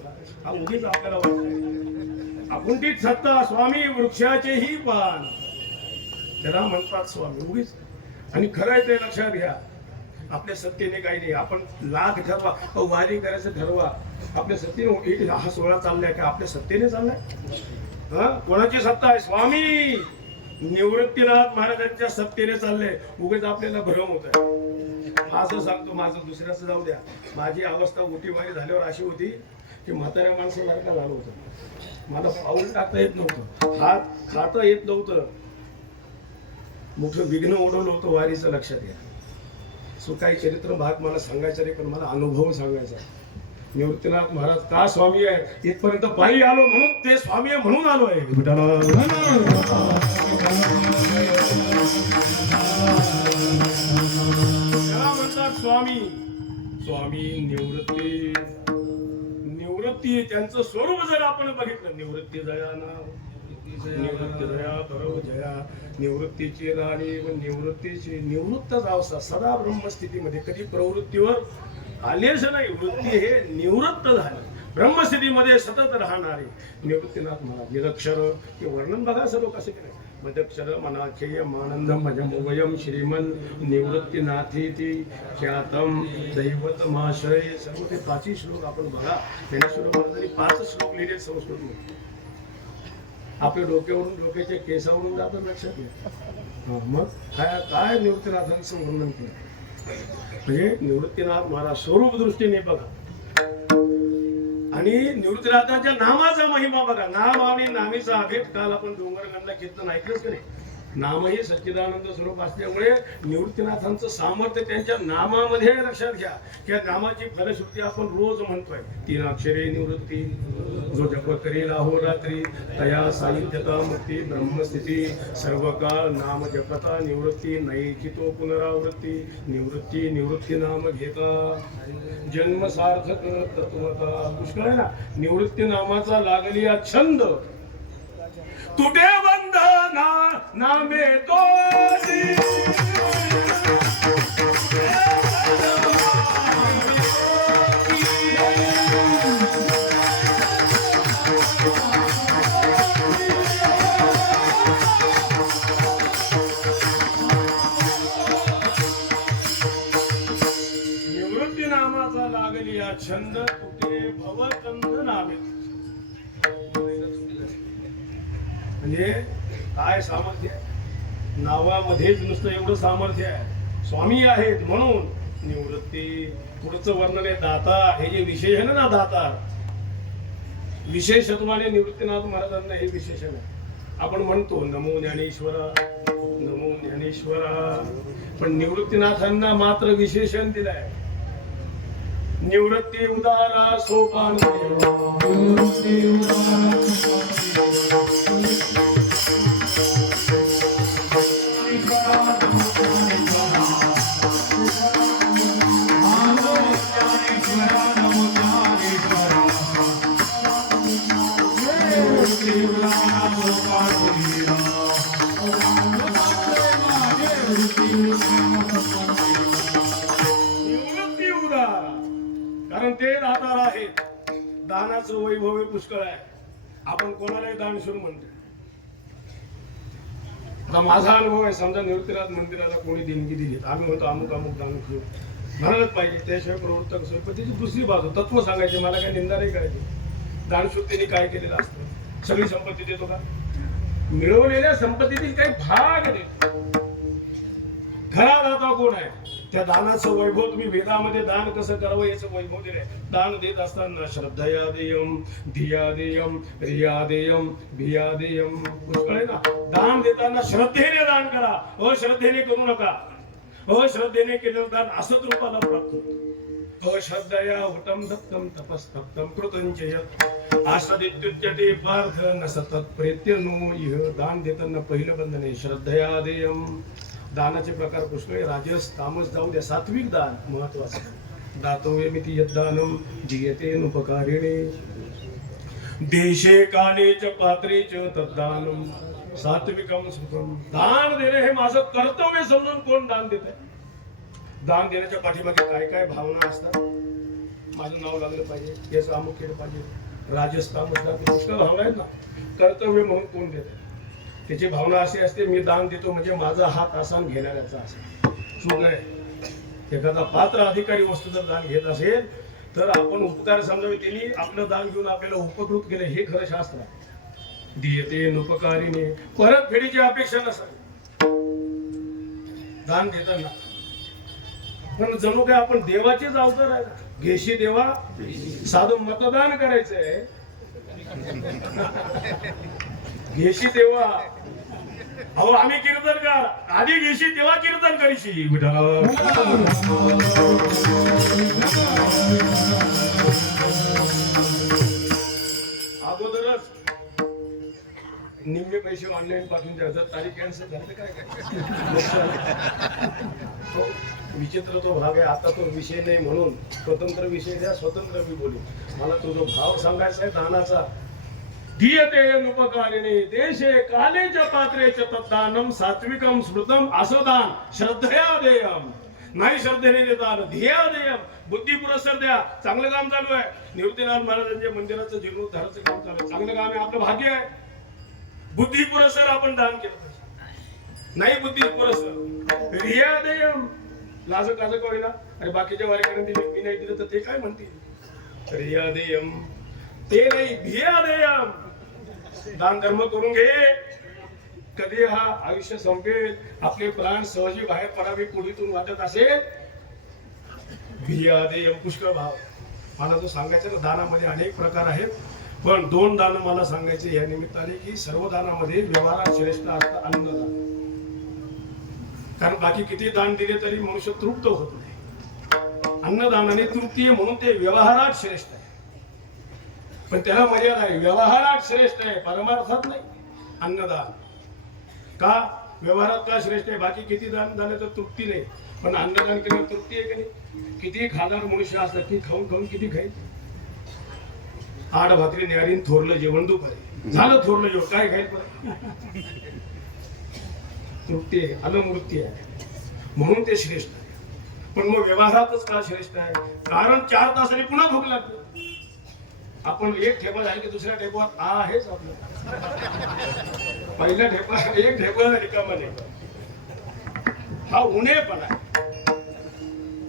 हा उगीच आपल्याला वाटत. अकुंठित सत्ता स्वामी वृक्षाचेही पान त्याला म्हणतात स्वामी उगीच. आणि खरं आहे ते लक्षात घ्या. आपल्या सत्तेने काही नाही. आपण लाख ठरवा वारी करायचं ठरवा. आपल्या सत्तेने हा सोहळा चाललाय का आपल्या सत्तेने चाललाय? कोणाची सत्ता आहे? स्वामी निवृत्तीनाथ महाराजांच्या सत्तेने चाललंय. उगीच आपल्याला भ्रम होत आहे. असं सांगतो माझं दुसऱ्याचं जाऊ द्या. माझी अवस्था मोठीवारी झाल्यावर अशी होती की म्हाताऱ्या माणसासारखा झालं होतं. मला पाऊल टाकता येत नव्हतं. हात खाता येत नव्हतं. मोठं विघ्न ओढवलं होतं वारीचं. लक्षात घ्या. सो काही चरित्र भाग मला सांगायचा नाही पण मला अनुभव सांगायचा. निवृत्तीनाथ महाराज का स्वामी आहे इथपर्यंत पायी आलो म्हणून ते स्वामी आहे म्हणून आलो आहे. त्याला म्हणतात स्वामी. स्वामी निवृत्ती. निवृत्ती त्यांचं स्वरूप जर आपण बघितलं, निवृत्ती जया नाव, निवृत्ती जया परव जया, निवृत्तीची राणी व निवृत्तीची निवृत्तच अवस्था सदा ब्रह्मस्थितीमध्ये, कधी प्रवृत्तीवर आलेच नाही. वृत्ती हे निवृत्त झाले, ब्रह्मस्थितीमध्ये सतत राहणारे निवृत्तीनाथ महाराज. निरक्षर हे वर्णन बघा सर्व कसे केले. मदक्षर मनाखेय मानंदम अजमोवयम श्रीमन निवृत्तीनाथीति ख्यातम दैवतमाश्रय. सर्व ते 5 श्लोक आपण बघा. ज्ञानेश्वर महाराजांनी 5 श्लोक लिहिले संस्कृतमध्ये. आपल्या डोक्यावरून डोक्याच्या केसावरून जातं लक्षात घ्या. मग काय काय निवृत्तीनाथांचं वर्णन केलं. म्हणजे निवृत्तीनाथ महाराज स्वरूप दृष्टीने बघा आणि निवृत्तीनाथांच्या नामाचा महिमा बघा. नाम आणि नामीचा अभेद काल आपण डोंगरगंधा कीर्तन ऐकलंच की नाही. नाम हे सच्चिदानंद स्वरूप असल्यामुळे निवृत्तीनाथांचं सामर्थ्य त्यांच्या नामामध्ये लक्षात घ्या. त्या नामाची फलश्रुती आपण रोज म्हणतोय. 3 अक्षरे निवृत्ती, जो जप करेल अहोरात्री तया साहित्यता मुक्ती ब्रह्मस्थिती. सर्व काळ नाम जपता निवृत्ती, नैकितो पुनरावृत्ती. निवृत्ती निवृत्ती नाम घेता जन्म सार्थक तत्वता. पुष्कळ आहे ना. निवृत्ती नामाचा लागली छंद, तुटे बंधना नामे तोसी. निवृत्ती नामाचा लागली छंद, तुटे भवचंद नामे. म्हणजे काय सामर्थ्य आहे नावामध्येच, नुसतं एवढं सामर्थ्य आहे. स्वामी आहेत म्हणून निवृत्ती. पुढचं वर्णन आहे दाता. हे जे विशेष आहे ना दाता, विशेषत्वाने निवृत्तीनाथ महाराजांना हे विशेषण आहे. आपण म्हणतो नमो ज्ञानेश्वरा, नमो ज्ञानेश्वरा, पण निवृत्तीनाथांना मात्र विशेषण दिलं आहे. निवृत्ती उदारा सोपान. निवृत्ती उदार, कारण ते दातार आहेत. दानाचं वैभव पुष्कळ आहे. आपण कोणालाही दान सुरू म्हणतो. आता माझा अनुभव आहे. समजा निवृत्तीनाथ मंदिराला कोणी देणगी दिली, आम्ही म्हणतो अमुक अमुक दान करू, म्हणालच पाहिजे. त्याशिवाय प्रवर्तक सोय. पण त्याची दुसरी बाजू तत्व सांगायचे. मला काही निंदा नाही करायची. दानशुद्धीने काय केलेलं असतं. सगळी संपत्ती देतो का? मिळवलेल्या संपत्तीतील काही भाग देतो. खरा दाता कोण आहे? त्या दानाचं वैभव तुम्ही वेदामध्ये दान कसं करावं याचं वैभव दिलंय. दान देत असताना श्रद्धया देयम, धिया देयम, रिया देयम, भिया देयम. पुष्कळ आहे ना. दान देताना श्रद्धेने दान करा. अश्रद्धेने करू नका. अश्रद्धेने केलेलं दान असत रूपाला प्राप्त होतं. अश्रद्धया हुतम दत्तम तपस्तप्तम कृतंचय आश्रदित्युच्यते पार्थ न सतत प्रेत्य नो इह. दान देताना पहिलं बंधन आहे श्रद्धया देयम. दानाचे प्रकार पुष्कळ. राजस तामस जाऊ द्या. सात्विक दान महत्वाचं. दातव्यमिति यद्दानम दीयते नुपकारिणे देशे काले च पात्रे च तद्दानम सात्विकम सुखम. दान देणे हे माझं कर्तव्य समजून कोण दान देत आहे. दान देण्याच्या पाठीमागे काय काय भावना असतात. माझं नाव लागलं पाहिजे, याचं अमुक केलं पाहिजे. राजस तामस जाती पुष्कळ भावना आहेत ना. कर्तव्य म्हणून कोण देत आहे. त्याची भावना अशी असते, मी दान देतो म्हणजे माझा हात आसान घेणाऱ्याचा असेल. चूक आहे. एखादा पात्र अधिकारी वस्तू जर दान घेत असेल तर आपण उपकार समजावे. त्यांनी आपलं दान घेऊन आपल्याला उपकृत केलं हे खरं शास्त्र आहे. दियते नुपकारीने. परत फेडीची अपेक्षा नसावी दान देताना. पण जणू काय आपण देवाचेच अवतार आहे. घेशी देवा. साधं मतदान करायचंय. घेशी देवा. अहो आम्ही कीर्तनकार. आधी घेशी तेव्हा कीर्तन करीशी. अगोदरच निम्मे पैसे ऑनलाईन पाठवून द्या. जर तारीख कॅन्सल झाली तर काय तो विचित्र तो भाग आहे. आता तो विषय नाही म्हणून स्वतंत्र विषय द्या, स्वतंत्र मी बोलू. मला तो जो भाव सांगायचा आहे दानाचा. दीयते उपकारिणे देशे काले च पात्रे च तद्दानम सात्विकम स्मृतम असं दान श्रद्धया देयम. नाही श्रद्धेने देतात ध्येया देयम. बुद्धी पुरस्कार द्या. चांगलं काम चालू आहे. निवृत्तीनाथ महाराजांच्या मंदिराचं जीर्णोद्धाराचं काम चालू आहे. चांगलं काम आहे. आपलं भाग्य आहे. बुद्धी पुरस्कार आपण दान केलं पाहिजे. नाही बुद्धी पुरस्कार ध्येया देयम. लाज काज होईना. अरे बाकीच्या वारीकडे दिले मी नाही दिलं तर ते काय म्हणतील. ध्येया देयम ते नाही ध्येया देयम. दान धर्म करून घे. कधी हा आयुष्य संपेल, आपले प्राण सहजी बाहेर पडावे पुढीतून वाटत असेल. ध्येया देयम पुष्कळ भाव. मला जो सांगायचं ना दानामध्ये अनेक प्रकार आहेत, पण 2 दान मला सांगायचे या निमित्ताने की सर्व दानामध्ये व्यवहारात श्रेष्ठ असतं अन्नदान. कारण बाकी किती दान दिले तरी मनुष्य तृप्त होत नाही. अन्नदानाने तृप्ती आहे म्हणून ते व्यवहारात श्रेष्ठ आहे. पण त्याला मर्यादा आहे. व्यवहारात श्रेष्ठ आहे, परमार्थात नाही. अन्नदान का व्यवहारात का श्रेष्ठ आहे. बाकी किती दान झाले तर तृप्ती नाही, पण अन्नदान केल्यावर तृप्ती आहे की नाही. किती खाणार मनुष्य असतात की खाऊन खाऊन किती खाईल. 8 भाकरी न्यारीन थोरलं जेवण दुपारी झालं. थोरलं जेवण काय खाईल परत. तृप्ती आहे, अलमृत्ती आहे म्हणून ते श्रेष्ठ आहे. पण मग व्यवहारातच का श्रेष्ठ आहे. कारण 4 तासांनी पुन्हा भूक लागते. आपण एक ठेपा झाली की दुसऱ्या ठेपावर आहेच आपलं. पहिल्या ठेपा एक ठेपा रिकामा नाही. हा उणेपणा आहे.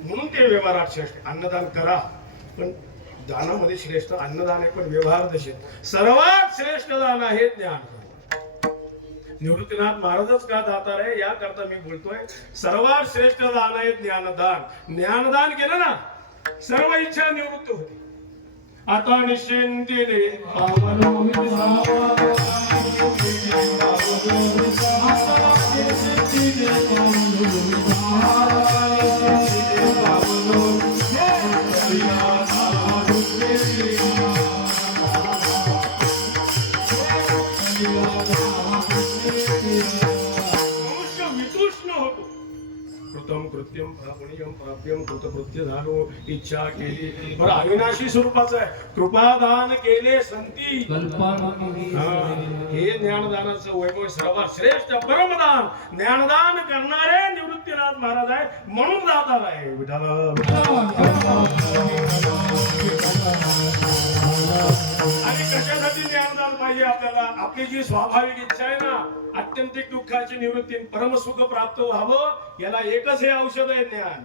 म्हणून ते व्यवहारात श्रेष्ठ. अन्नदान करा पण दानामध्ये श्रेष्ठ अन्नदान आहे, पण व्यवहार तसे. सर्वात श्रेष्ठ दान आहे ज्ञानदान. निवृत्तीनाथ महाराजच का दातार आहे याकरता मी बोलतोय. सर्वात श्रेष्ठ दान आहे ज्ञानदान. ज्ञानदान केलं ना सर्व इच्छा निवृत्त होती. आता निश्चिंतीने वितुष्ण होतो. कृतम कृत्यम पुण्यम प्राप्यम कृतकृत्य झालो. इच्छा केली बरं अविनाशी स्वरूपाचं आहे. कृपादान केले संती. हे ज्ञानदानाचं वैभव सर्वात श्रेष्ठ परमदान. ज्ञानदान करणारे निवृत्तीनाथ महाराज आहे म्हणून दातार आहे. आणि कशासाठी ज्ञानदान पाहिजे आपल्याला. आपली जी स्वाभाविक इच्छा आहे ना आत्यंतिक दुःखाची निवृत्ती परमसुख प्राप्त व्हावं याला एकच हे औषध आहे ज्ञान.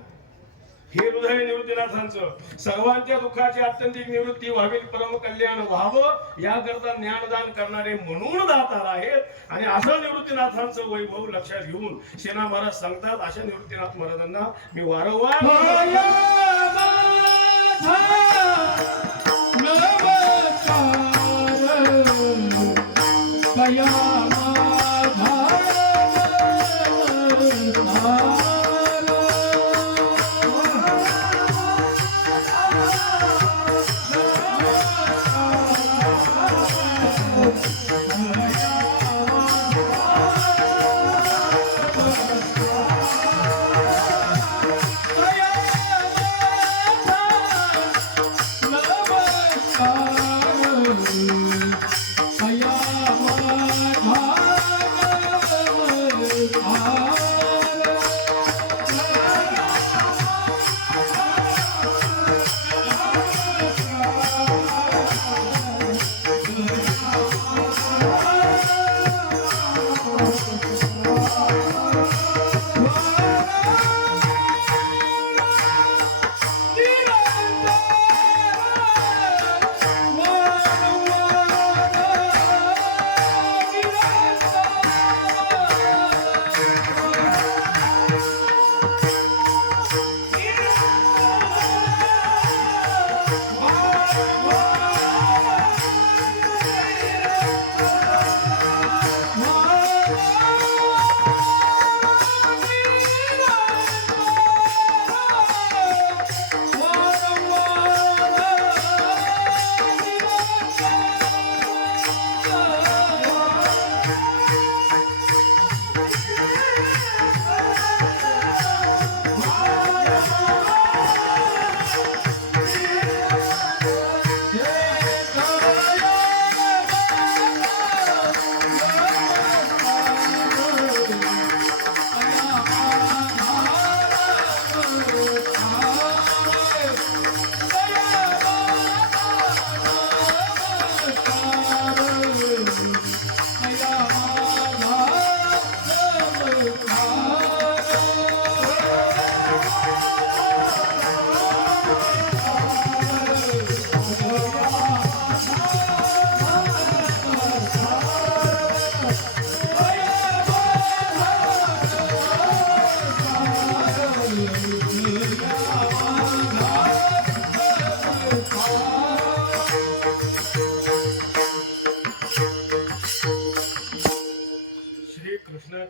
हे हृदय निवृत्तीनाथांचं. सर्वांच्या दुःखाची आत्यंतिक निवृत्ती व्हावी, परम कल्याण व्हावं याकरता ज्ञानदान करणारे म्हणून दातार आहेत. आणि असं निवृत्तीनाथांचं वैभव लक्षात घेऊन सेना महाराज सांगतात. अशा निवृत्तीनाथ महाराजांना मी वारंवार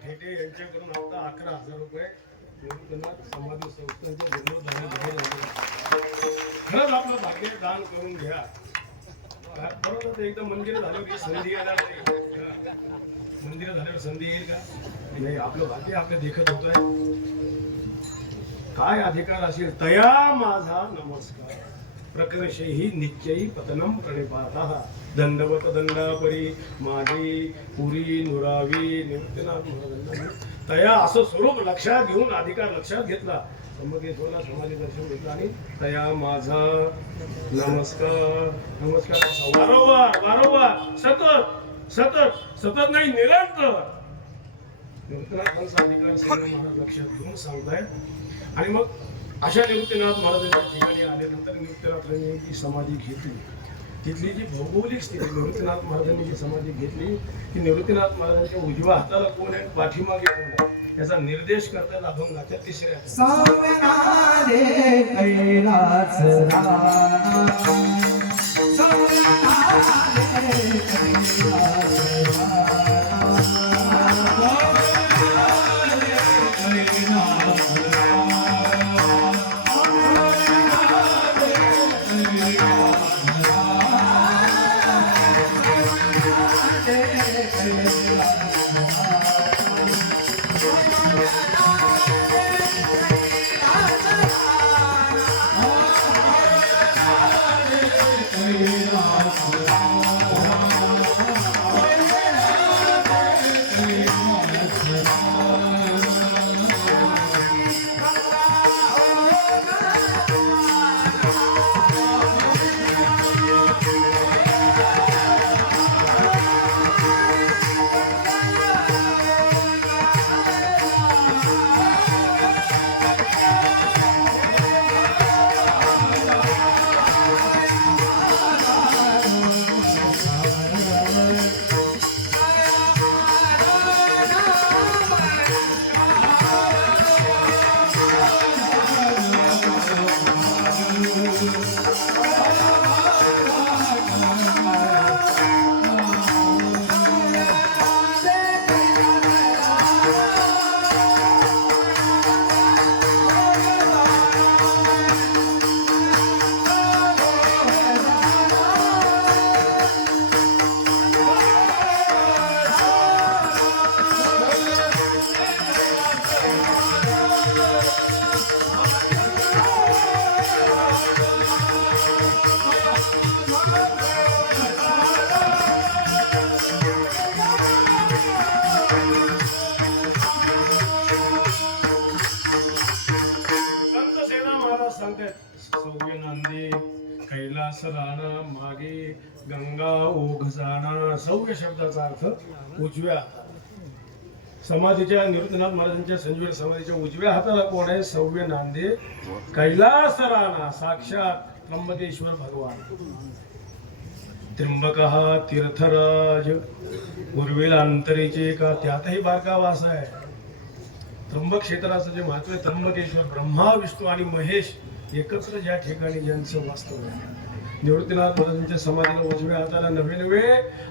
ठेटे यांच्याकडून आता 11,000 रुपये निवृत्तीनाथ समाधी संस्थांचे जीर्णोद्धार जाहीर झाले. खरंच आपलं भाग्य दान करून घ्या. परत आता एकदा मंदिर झाल्यावर ही संधी येणार नाही. मंदिर झाल्यावर संधी येईल का नाही? आपलं भाग्य आपल्या देखत होत आहे. काय अधिकार असेल तया माझा नमस्कार. प्रकर्षेहि नित्यई पतनम प्रणिपातः. दंडवत दंडापरी माझी पुरी नुरावी. निवृत्तीनाथ महाराजांना तया असं स्वरूप लक्षात घेऊन अधिकार लक्षात घेतला. संमतेश्वरला समाधी दर्शन घेतलं आणि तया माझा नमस्कार. नमस्कार वारंवार वारंवार सतत सतत सतत नाही निरंतर निवृत्तीनाथांचा अधिकार सगळे महाराज लक्षात घेऊन सांगतायत. आणि मग अशा निवृत्तीनाथ महाराजांच्या ठिकाणी आल्यानंतर निवृत्तीनाथांनी जी समाधी घेतली तिथली जी भौगोलिक स्थिती निवृत्तीनाथ महाराजांनी जी समाधी घेतली ती निवृत्तीनाथ महाराजांच्या उजव्या हाताला कोण आहे पाठीमागे कोण आहे याचा निर्देश करतात अभंगाच्या तिसऱ्या सौम्यनादे कैलास राणा. सौम्यनादे कैलास सौर्य नांदे कैलास राणा मागे गंगा ओघ जाणा. सौर्य शब्दाचा अर्थ उजव्या. समाधीच्या निवृत्तीनाथ महाराजांच्या संजीवन समाधीच्या उजव्या हाताला कोण आहे? सौर्य नांदे कैलास राणा साक्षात त्र्यंबकेश्वर भगवान. त्र्यंबक तीर्थराज उर्वेला अंतरेचे का त्यातही बारका वास आहे. त्र्यंबक क्षेत्राचं जे महत्व आहे त्र्यंबकेश्वर ब्रह्मा विष्णू आणि महेश एकत्र ज्या ठिकाणी ज्यांचं वास्तव आहे. निवृत्तीनाथ महाराजांच्या समाधीला उजव्या हाताला नवे नवे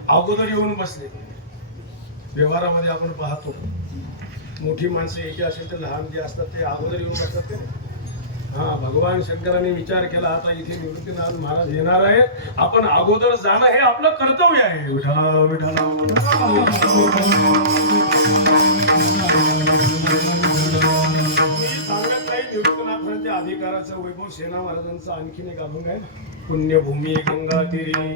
अगोदर येऊन बसले. व्यवहारामध्ये आपण पाहतो मोठी माणसं यायची असेल तर लहान जे असतात ते अगोदर येऊन बसतात ते. भगवान शंकराने विचार केला आता इथे निवृत्तीनाथ महाराज येणार आहेत आपण अगोदर जाणं हे आपलं कर्तव्य आहे. विठा विठाला निवृत्तीनाथांच्या अधिकाराचं वैभव सेना महाराजांचा आणखीन एक अभंग आहे. पुण्यभूमी गंगा तीरी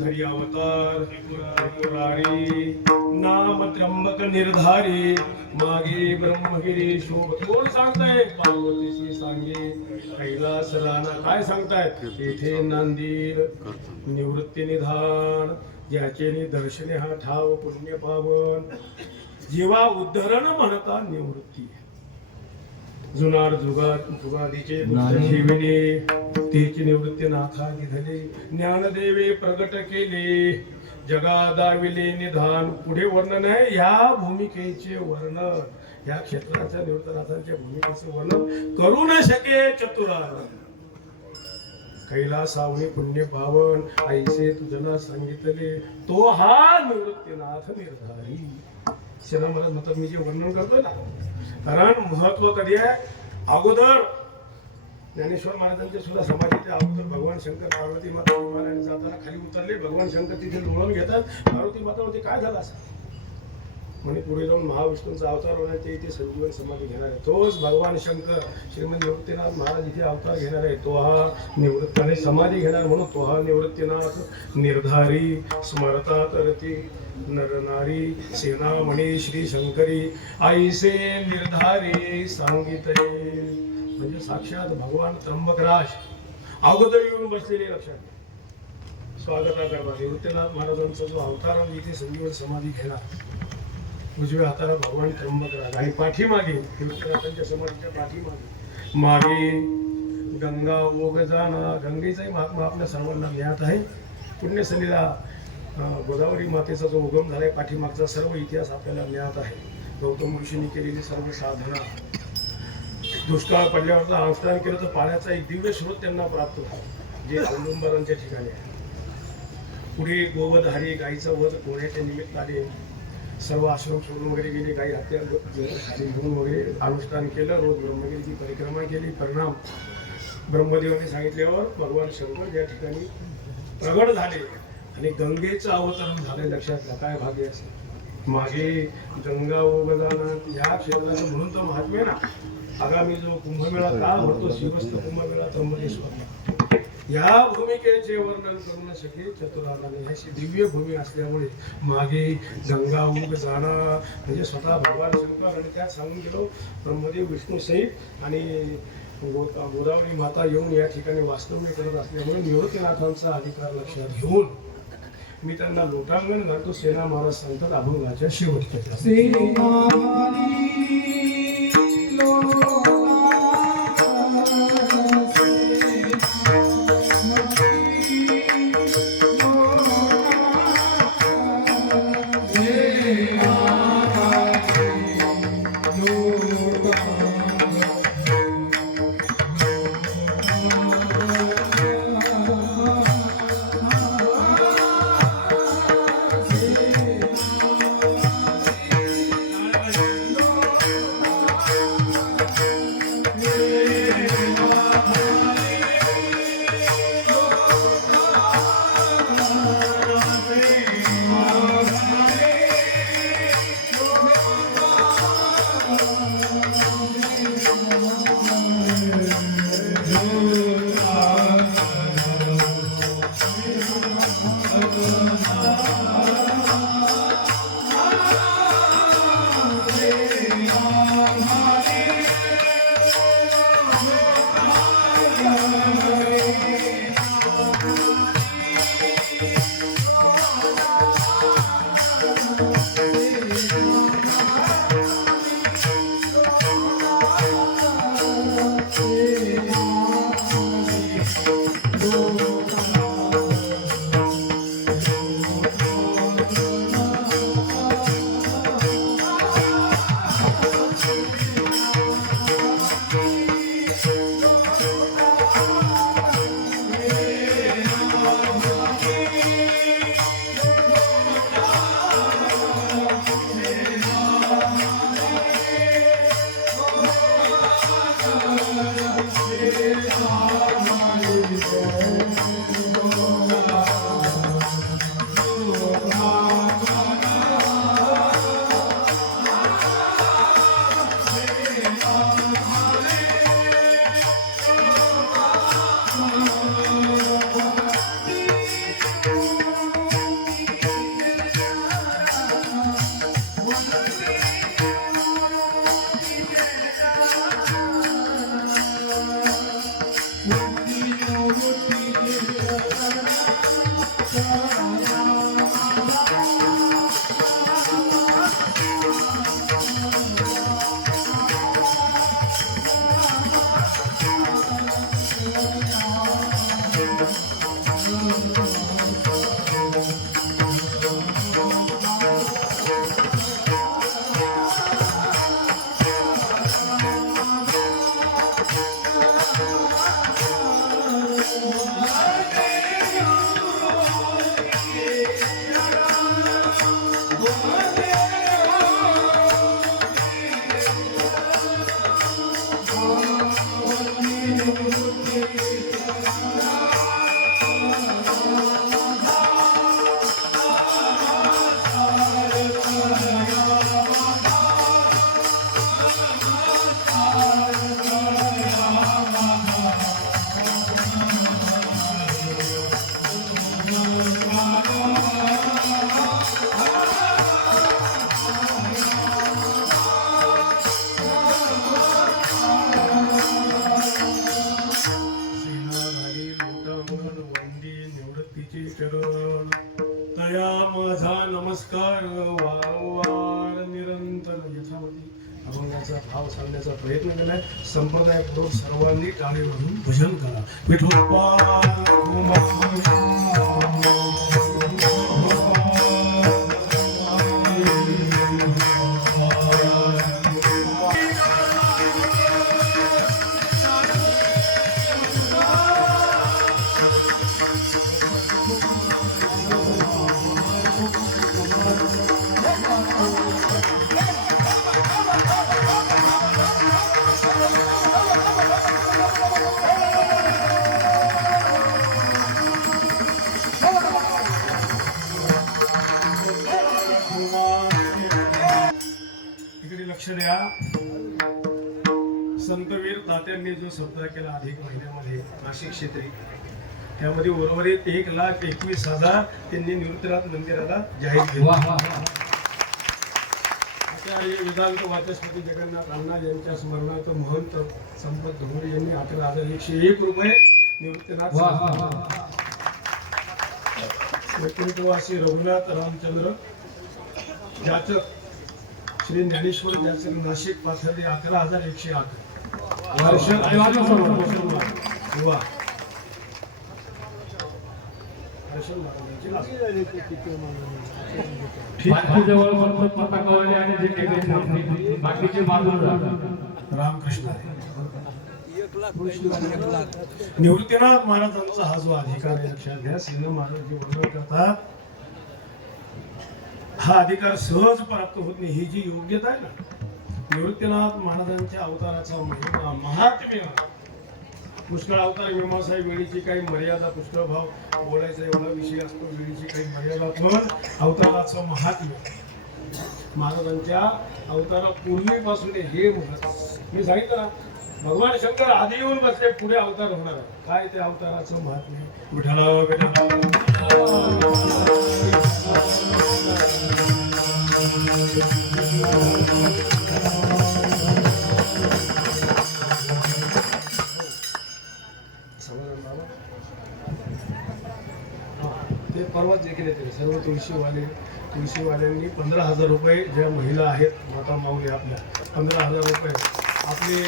धरी अवतार त्रिपुरारी नाम त्र्यंबक निर्धारी मागे ब्रह्मगिरी शोभ. कोण सांगताय? पार्वतीशी सांगे कैलास राणा. काय सांगतायत? येथे नांदील निवृत्ती निधान ज्याचे दर्शने हा ठाव पुण्य पावन. जीवा उद्धरण म्हणता निवृत्ती जुनार जुगादीचे जीवने तेची निवृत्ती नाथा निधले. ज्ञानदेवे प्रगट केले जगा दाविले निधान. पुढे वर्णन आहे या भूमिकेचे वर्णन या क्षेत्राच्या निवृत्तीनाथांच्या भूमिकेचे वर्णन करू न शके चतुरार. कैलासावनी पुण्य पावन ऐसे तुझला सांगितले तो हा निवृत्तीनाथ निर्धारी. सेना महाराज म्हणतात मी जे वर्णन करतोय ना, कारण महत्व कधी आहे, अगोदर ज्ञानेश्वर महाराजांचे सुद्धा समाधीचे अगोदर भगवान शंकर पार्वती माता विमानाने जाताना खाली उतरले, भगवान शंकर तिथे लोळून घेतात, पार्वती माता म्हणते काय झालं असं, म्हणे पुढे जाऊन महाविष्णूंचा अवतार होण्याचे इथे संजीवन समाधी घेणार आहे, तोच भगवान शंकर श्रीमंत निवृत्तीनाथ महाराज इथे अवतार घेणार आहे, तो हा निवृत्ताने समाधी घेणार, म्हणून तो हा निवृत्तीनाथ निर्धारी स्मरता करती नरनारी सेनामणी श्री शंकरी आईसे निर्धारी सांगितले, म्हणजे साक्षात भगवान त्र्यंबकराज अगोदर येऊन बसलेले लक्षात स्वागता करतात. निवृत्तीनाथ महाराजांचा जो अवतार इथे संजीवन समाधी घेणार, उजव्या हाताला भगवान त्र्यंबकराज आणि पाठीमागे निवृत्तीनाथांच्या समाधीच्या पाठीमागे मागे गंगा ओघ जाणा, गंगेचाही महात्मा आपल्या सर्वांना ज्ञात आहे. पुण्यसलीला गोदावरी मातेचा जो उगम झालाय, पाठीमागचा सर्व इतिहास आपल्याला ज्ञात आहे. गौतम ऋषींनी केलेली सर्व साधना, दुष्काळ पडल्यावर अनुष्ठान केलं तर पाण्याचा एक दिव्य स्रोत त्यांना प्राप्त झाला, जे औदुंबरांच्या ठिकाणी आहे. पुढे गोवधहारी गायीचा वध होण्याच्या निमित्ताने सर्व आश्रम सोडून वगैरे गेले, गायी हत्या घेऊन वगैरे अनुष्ठान केलं, रोज ब्रह्मगिरीची परिक्रमा केली. परिणाम ब्रह्मदेवाने सांगितल्यावर भगवान शंकर या ठिकाणी प्रगट झाले आणि गंगेचं अवतरण झालं. लक्षात घ्या काय भाग्य असेल. मागे गंगा ओगदाना या क्षेत्राचं म्हणून तर महात्म्य ना. आगामी जो कुंभमेळा का भरतो, शिवस्त कुंभमेळा त्र्यंबकेश्वर, या भूमिकेचे वर्णन करू न शके चतुरानने. अशी दिव्य भूमी असल्यामुळे मागे गंगा उग जाणा म्हणजे स्वतः भगवान शंकर, आणि त्यात सांगून गेलो ब्रह्मदेव विष्णू सहित आणि गोदावरी माता येऊन या ठिकाणी वास्तव्य करत असल्यामुळे निवृत्तीनाथांचा अधिकार लक्षात घेऊन मी त्यांना लोटांगण घालतो. सेना महाराज सांगतात अभंगाच्या शेवटच्या तया माझा नमस्कार वारंवार निरंतर यथामती अभंगाचा भाव सांगण्याचा प्रयत्न केलाय. संप्रदायपूर्वक सर्वांनी टाळी वाजवून भजन करा. विठोबा इकडे लक्ष द्या. संतवीर तात्यांनी जो सप्ताह केला अधिक महिन्यामध्ये नाशिक क्षेत्री, त्यामध्ये उर्वरित 1,21,000 त्यांनी निवृत्तीनाथ मंदिराला जाहीर केले. आचार्य वेदांत वाचस्पती जगन्नाथ अण्णा यांच्या स्मरणार्थ महंत संपत धोंगडे यांनी 11,101 रुपये निवृत्तीनाथ वैकुंठवासी रघुनाथ रामचंद्र जाचक श्री ज्ञानेश्वर जाचक नाशिक पाथर्डी 11,108 बाकीचे रामकृष्ण निवृत्तीनाथ महाराजांचा हा जो अधिकार आहे लक्षात घ्या. सिंह महाराज जे वर्णन करतात हा अधिकार सहज प्राप्त होत नाही. ही जी योग्यता आहे ना, निवृत्तीनाथ महाराजांच्या अवताराचा महिमा महात्म्य पुष्कळ अवतार विमासाहेब वेळीची काही मर्यादा, पुष्कळ भाव बोलायचा एवढा विषय असतो, वेळीची काही मर्यादा, पण अवताराचं महात्म्य महाराजांच्या अवतारापूर्वीपासून हे महत्व मी सांगितलं ना. भगवान शंकर आधी येऊन बसले, पुढे अवतार होणार आहे. काय ते अवताराचं महात्म्य? ते परवाच देखील येते सर्व तुळशीवाल्यांनी 15,000 रुपये, ज्या महिला आहेत माता माऊली आपल्या, 15,000 रुपये आपले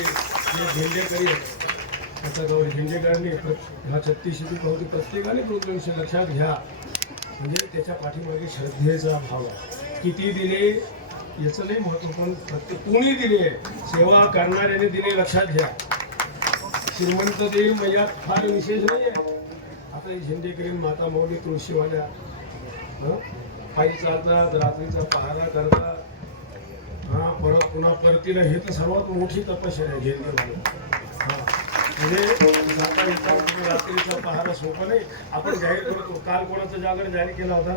जे झेंडेकरी आहेत त्याचा गौरव झेंडेकरांनी ह्या 36 पावती प्रत्येकाने प्रोग्रामशी लक्षात घ्या. म्हणजे त्याच्या पाठीमागे श्रद्धेचा भाव आहे. किती दिले याचं नाही महत्व, पण प्रत्येक कोणी दिले, सेवा करणाऱ्याने दिले लक्षात घ्या. श्रीमंत देईल म्हणजे फार विशेष नाही आहे. आता ही झेंडेकरी माता माऊली तुळशीवाल्या पायी चालतात, रात्रीचा पहारा करतात, परत पुन्हा परतीला, हे तर सर्वात मोठी तपस्या आहे झेंडेवाले. म्हणजे जाता येता रात्रीचा पहारा सोपा नाही. आपण जाहीर करतो. काल कोणाचा जागर जाहीर केला होता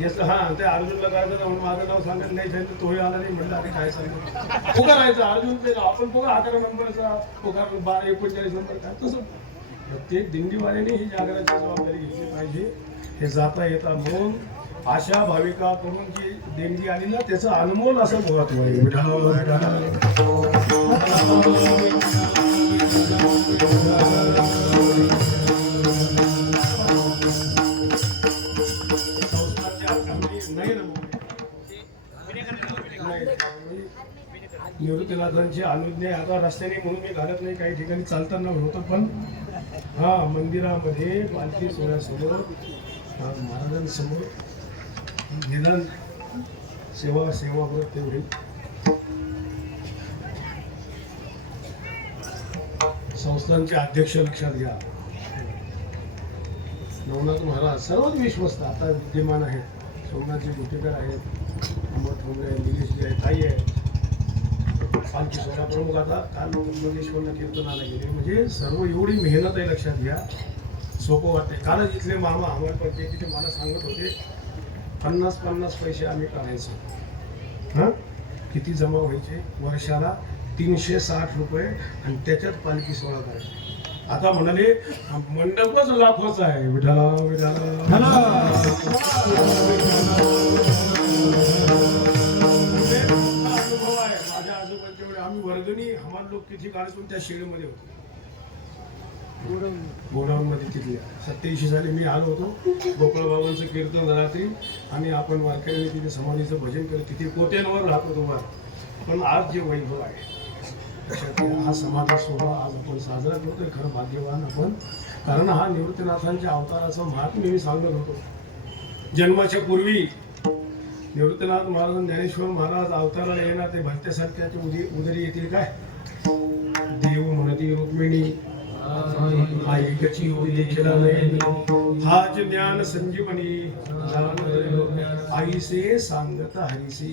याच ते अर्जुनला करायचं म्हणून माझं नाव सांगत नाही झालं, तोही आला नाही. म्हणलं अरे काय सांगतो, पुकारायचं अर्जुन आपण पुकार 11 नंबरचा पुकार 12-39 नंबर काय. तसं प्रत्येक दिंडीवाल्याने ही जागराची जबाबदारी घेतली पाहिजे. हे जाता येता म्हणून आशा भाविकाकडून जी देणगी आली ना, त्याचं अनमोल असं महत्व आहे. निवृत्तीनाथांची अनुज्ञा आता रस्त्याने म्हणून मी घालत नाही, काही ठिकाणी चालताना होतं, पण मंदिरामध्ये पालखी सोहळ्यासमोर महाराजांसमोर निदान सेवा तेवढी संस्थांचे अध्यक्ष लक्षात घ्या. नवनाथ महाराज सर्वच विश्वस्त आता विद्यमान आहेत. सोमनाथजी गुटेकर आहेत, अमर ठोंबरे, निलेशजी आहे, ताई आहे. पालखी सोहळा प्रमुख आता काल त्र्यंबकेश्वरला कीर्तनाला गेले. म्हणजे सर्व एवढी मेहनत आहे लक्षात घ्या. सोपं वाटते. कालच इथले मामा आम्हाला पंचायतीचे मला सांगत होते 50 पैसे आम्ही काढायचो. किती जमा व्हायचे वर्षाला? 360 रुपये, आणि त्याच्यात पालखी सोहळा करायचा. आता म्हणाले मंडपच लाखोचा आहे. विठाला अनुभव आहे माझ्या आजोबांच्या वेळी. आम्ही वर्गणी हमाल लोक किती काढतो त्या शेळीमध्ये होतो. गोडाऊनमध्ये तिथल्या 87 साली मी आलो होतो. गोपाळबाबांचं कीर्तन रात्री आणि आपण वारकऱ्यांनी तिथे समाधीचं भजन केलं. तिथे कोट्यांवर राहत होतो वार. पण आज जे वैभव आहे लक्षात घ्या, हा समाधी सोहळा आज आपण साजरा करतोय. खरं भाग्यवान आपण, कारण हा निवृत्तीनाथांच्या अवताराचं महात्म्य मी सांगत होतो. जन्माच्या पूर्वी निवृत्तीनाथ महाराज ज्ञानेश्वर महाराज अवताराला येणार ते भरत्यासारख्याच्या उदरी येतील काय? देव म्हणती रुक्मिणी ऐकची होई देखील नाही, हाच ज्ञान संजीवनी आईसे सांगत हरीसी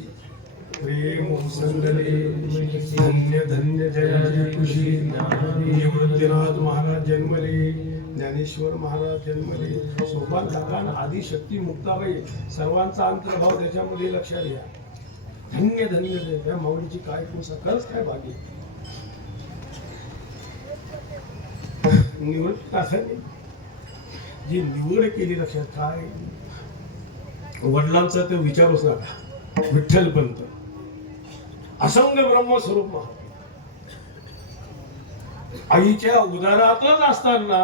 प्रेम संगले धन्य धन्य जय जय खुशी. निवृत्तीनाथ महाराज जन्मले, ज्ञानेश्वर महाराज जन्मले, सोपान काकान आदी शक्ती मुक्ताबाई सर्वांचा अंतर्भाव त्याच्यामध्ये लक्षात घ्या. धन्य धन्य जय त्या माऊलीची काय कोसा खरंच काय भाग्य. निवृत्तीनाथांनी जी निवड केली लक्षात काय, वडिलांचा ते विचारूच नका. विठ्ठलपंत असंग ब्रह्मस्वरूप महा आईच्या उदरातच असताना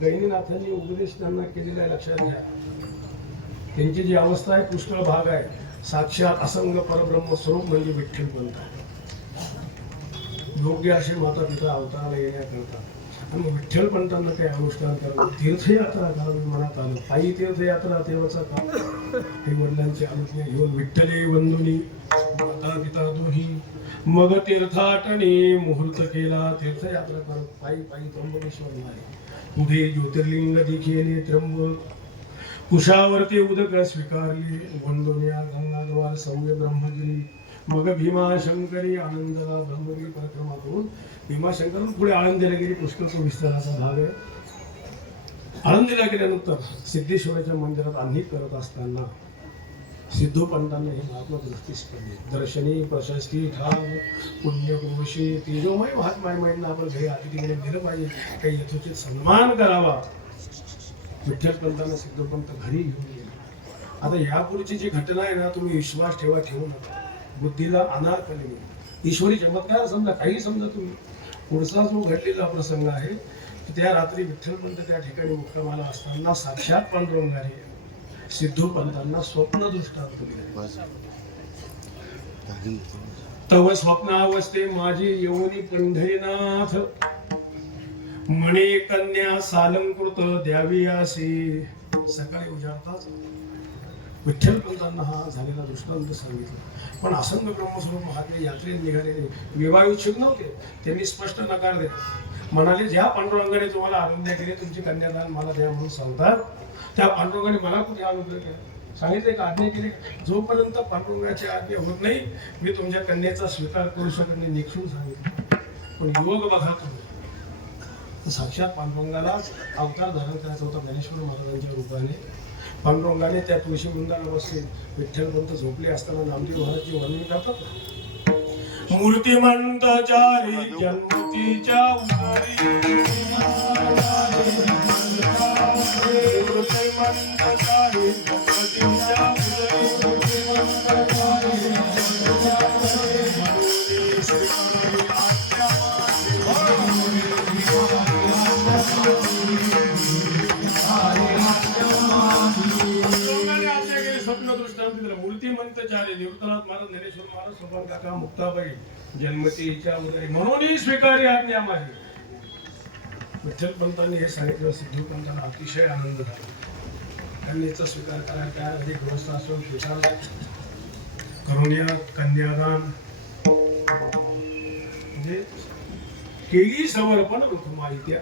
गहिनीनाथांनी उपदेश त्यांना केलेला आहे लक्षात घ्या. त्यांची जी अवस्था आहे पुष्कळ भाग आहे. साक्षात असंग परब्रह्म स्वरूप म्हणजे विठ्ठलपंत. योग्य असे माता पिता अवताराला येण्याकरता आणि विठ्ठलपंतांना काही अनुष्ठान करावं, तीर्थयात्रा करावी मनात आलं. पायी तीर्थयात्रा तेव्हाचा काळ. हे वडिलांची आज्ञा घेऊन विठ्ठले वंदुनी माता पिता दोही मग तीर्थाटने मुहूर्त केला. तीर्थयात्रा करत पायी पायी त्र्यंबकेश्वर आहे. पुढे ज्योतिर्लिंग दिखेने त्र्यंबक, कुशावरती उदक स्वीकारले. वंदोन्या गंगाद्वार सौम्य ब्रह्मगिरी, मग भीमाशंकरी आनंदला ब्रह्मगिरी परिक्रमा करून भीमाशंकर पुढे आळंदीला गेली. पुष्कळ तो विस्ताराचा भाग आहे. आळंदीला गेल्यानंतर सिद्धेश्वराच्या मंदिरात आम्ही करत असताना सिद्धोपंतांना हे महात्मा दृष्टीस पडले. दर्शनी प्रशस्ती ठाव पुण्यपुरुषी तेजोमय महात्माईंना आपण घरी अतिथीकडे दिलं पाहिजे, काही यथोचित सन्मान करावा. विठ्ठलपंतांना सिद्धोपंत घरी घेऊन गेले. आता यापुढची जी घटना आहे ना, तुम्ही विश्वास ठेवू नका. बुद्धीला अनारकली ईश्वरी चमत्कार समजा, काही समजा तुम्ही. पुढचा जो घडलेला प्रसंग आहे त्या रात्री विठ्ठलपंत त्या ठिकाणी मुक्कामाला असताना साक्षात पांडुरंगाने सिद्धोपंतांना स्वप्न दृष्टांत दिले. तव स्वप्नावस्थे माझी येऊनी पंढरीनाथ, म्हणे कन्या सालंकृत द्यावी असे. सकाळी उजाडताच विठ्ठलपंतांना हा झालेला दृष्टांत सांगितला. पण असंग ब्रह्मस्वरूप महात्मे यात्रेत निघालेले विवाह इच्छुक नव्हते. त्यांनी स्पष्ट नकार दिला. म्हणाले, ज्या पांडुरंगाने तुम्हाला आनंद केले तुमची कन्यादान मला द्या म्हणून सांगतात, त्या पांडुरंगाने मला कुठे अनुग्रह केला सांगितले का, आज्ञा केली. जोपर्यंत पांडुरंगाची आज्ञा होत नाही मी तुमच्या कन्याचा स्वीकार करू शकत नाही निक्षून सांगितलं. पण योग बघा तुम्ही, साक्षात पांडुरंगाला अवतार धारण करायचा होता ज्ञानेश्वर महाराजांच्या रूपाने. पांडुरंगाने त्या तुळशी वृंदाला बसले. विठ्ठलपंत झोपले असताना नामदेव महाराजची वर्णन करतात. मूर्तिमंत चारी जन्मतीच्या उदरी, मूर्तिमंत चारी जन्मतीच्या स्वप्न दृष्टांत दिलं. मूर्तिमंत चारी निवृत्तीनाथ महाराज, ज्ञानेश्वर महाराज, सोपान काका, मुक्ताबाई जन्मती हिच्या उदरी, म्हणून स्वीकारी आज्ञा माझी. विठ्ठलपंतांनी हे सांगितलं. सिद्धोपंतांना अतिशय आनंद झाला. कन्येचा स्वीकार करायला तयार झाले. गृहस्थ असून स्वीकार करून कन्यादान म्हणजे केली समर्पण रुक्माई. त्या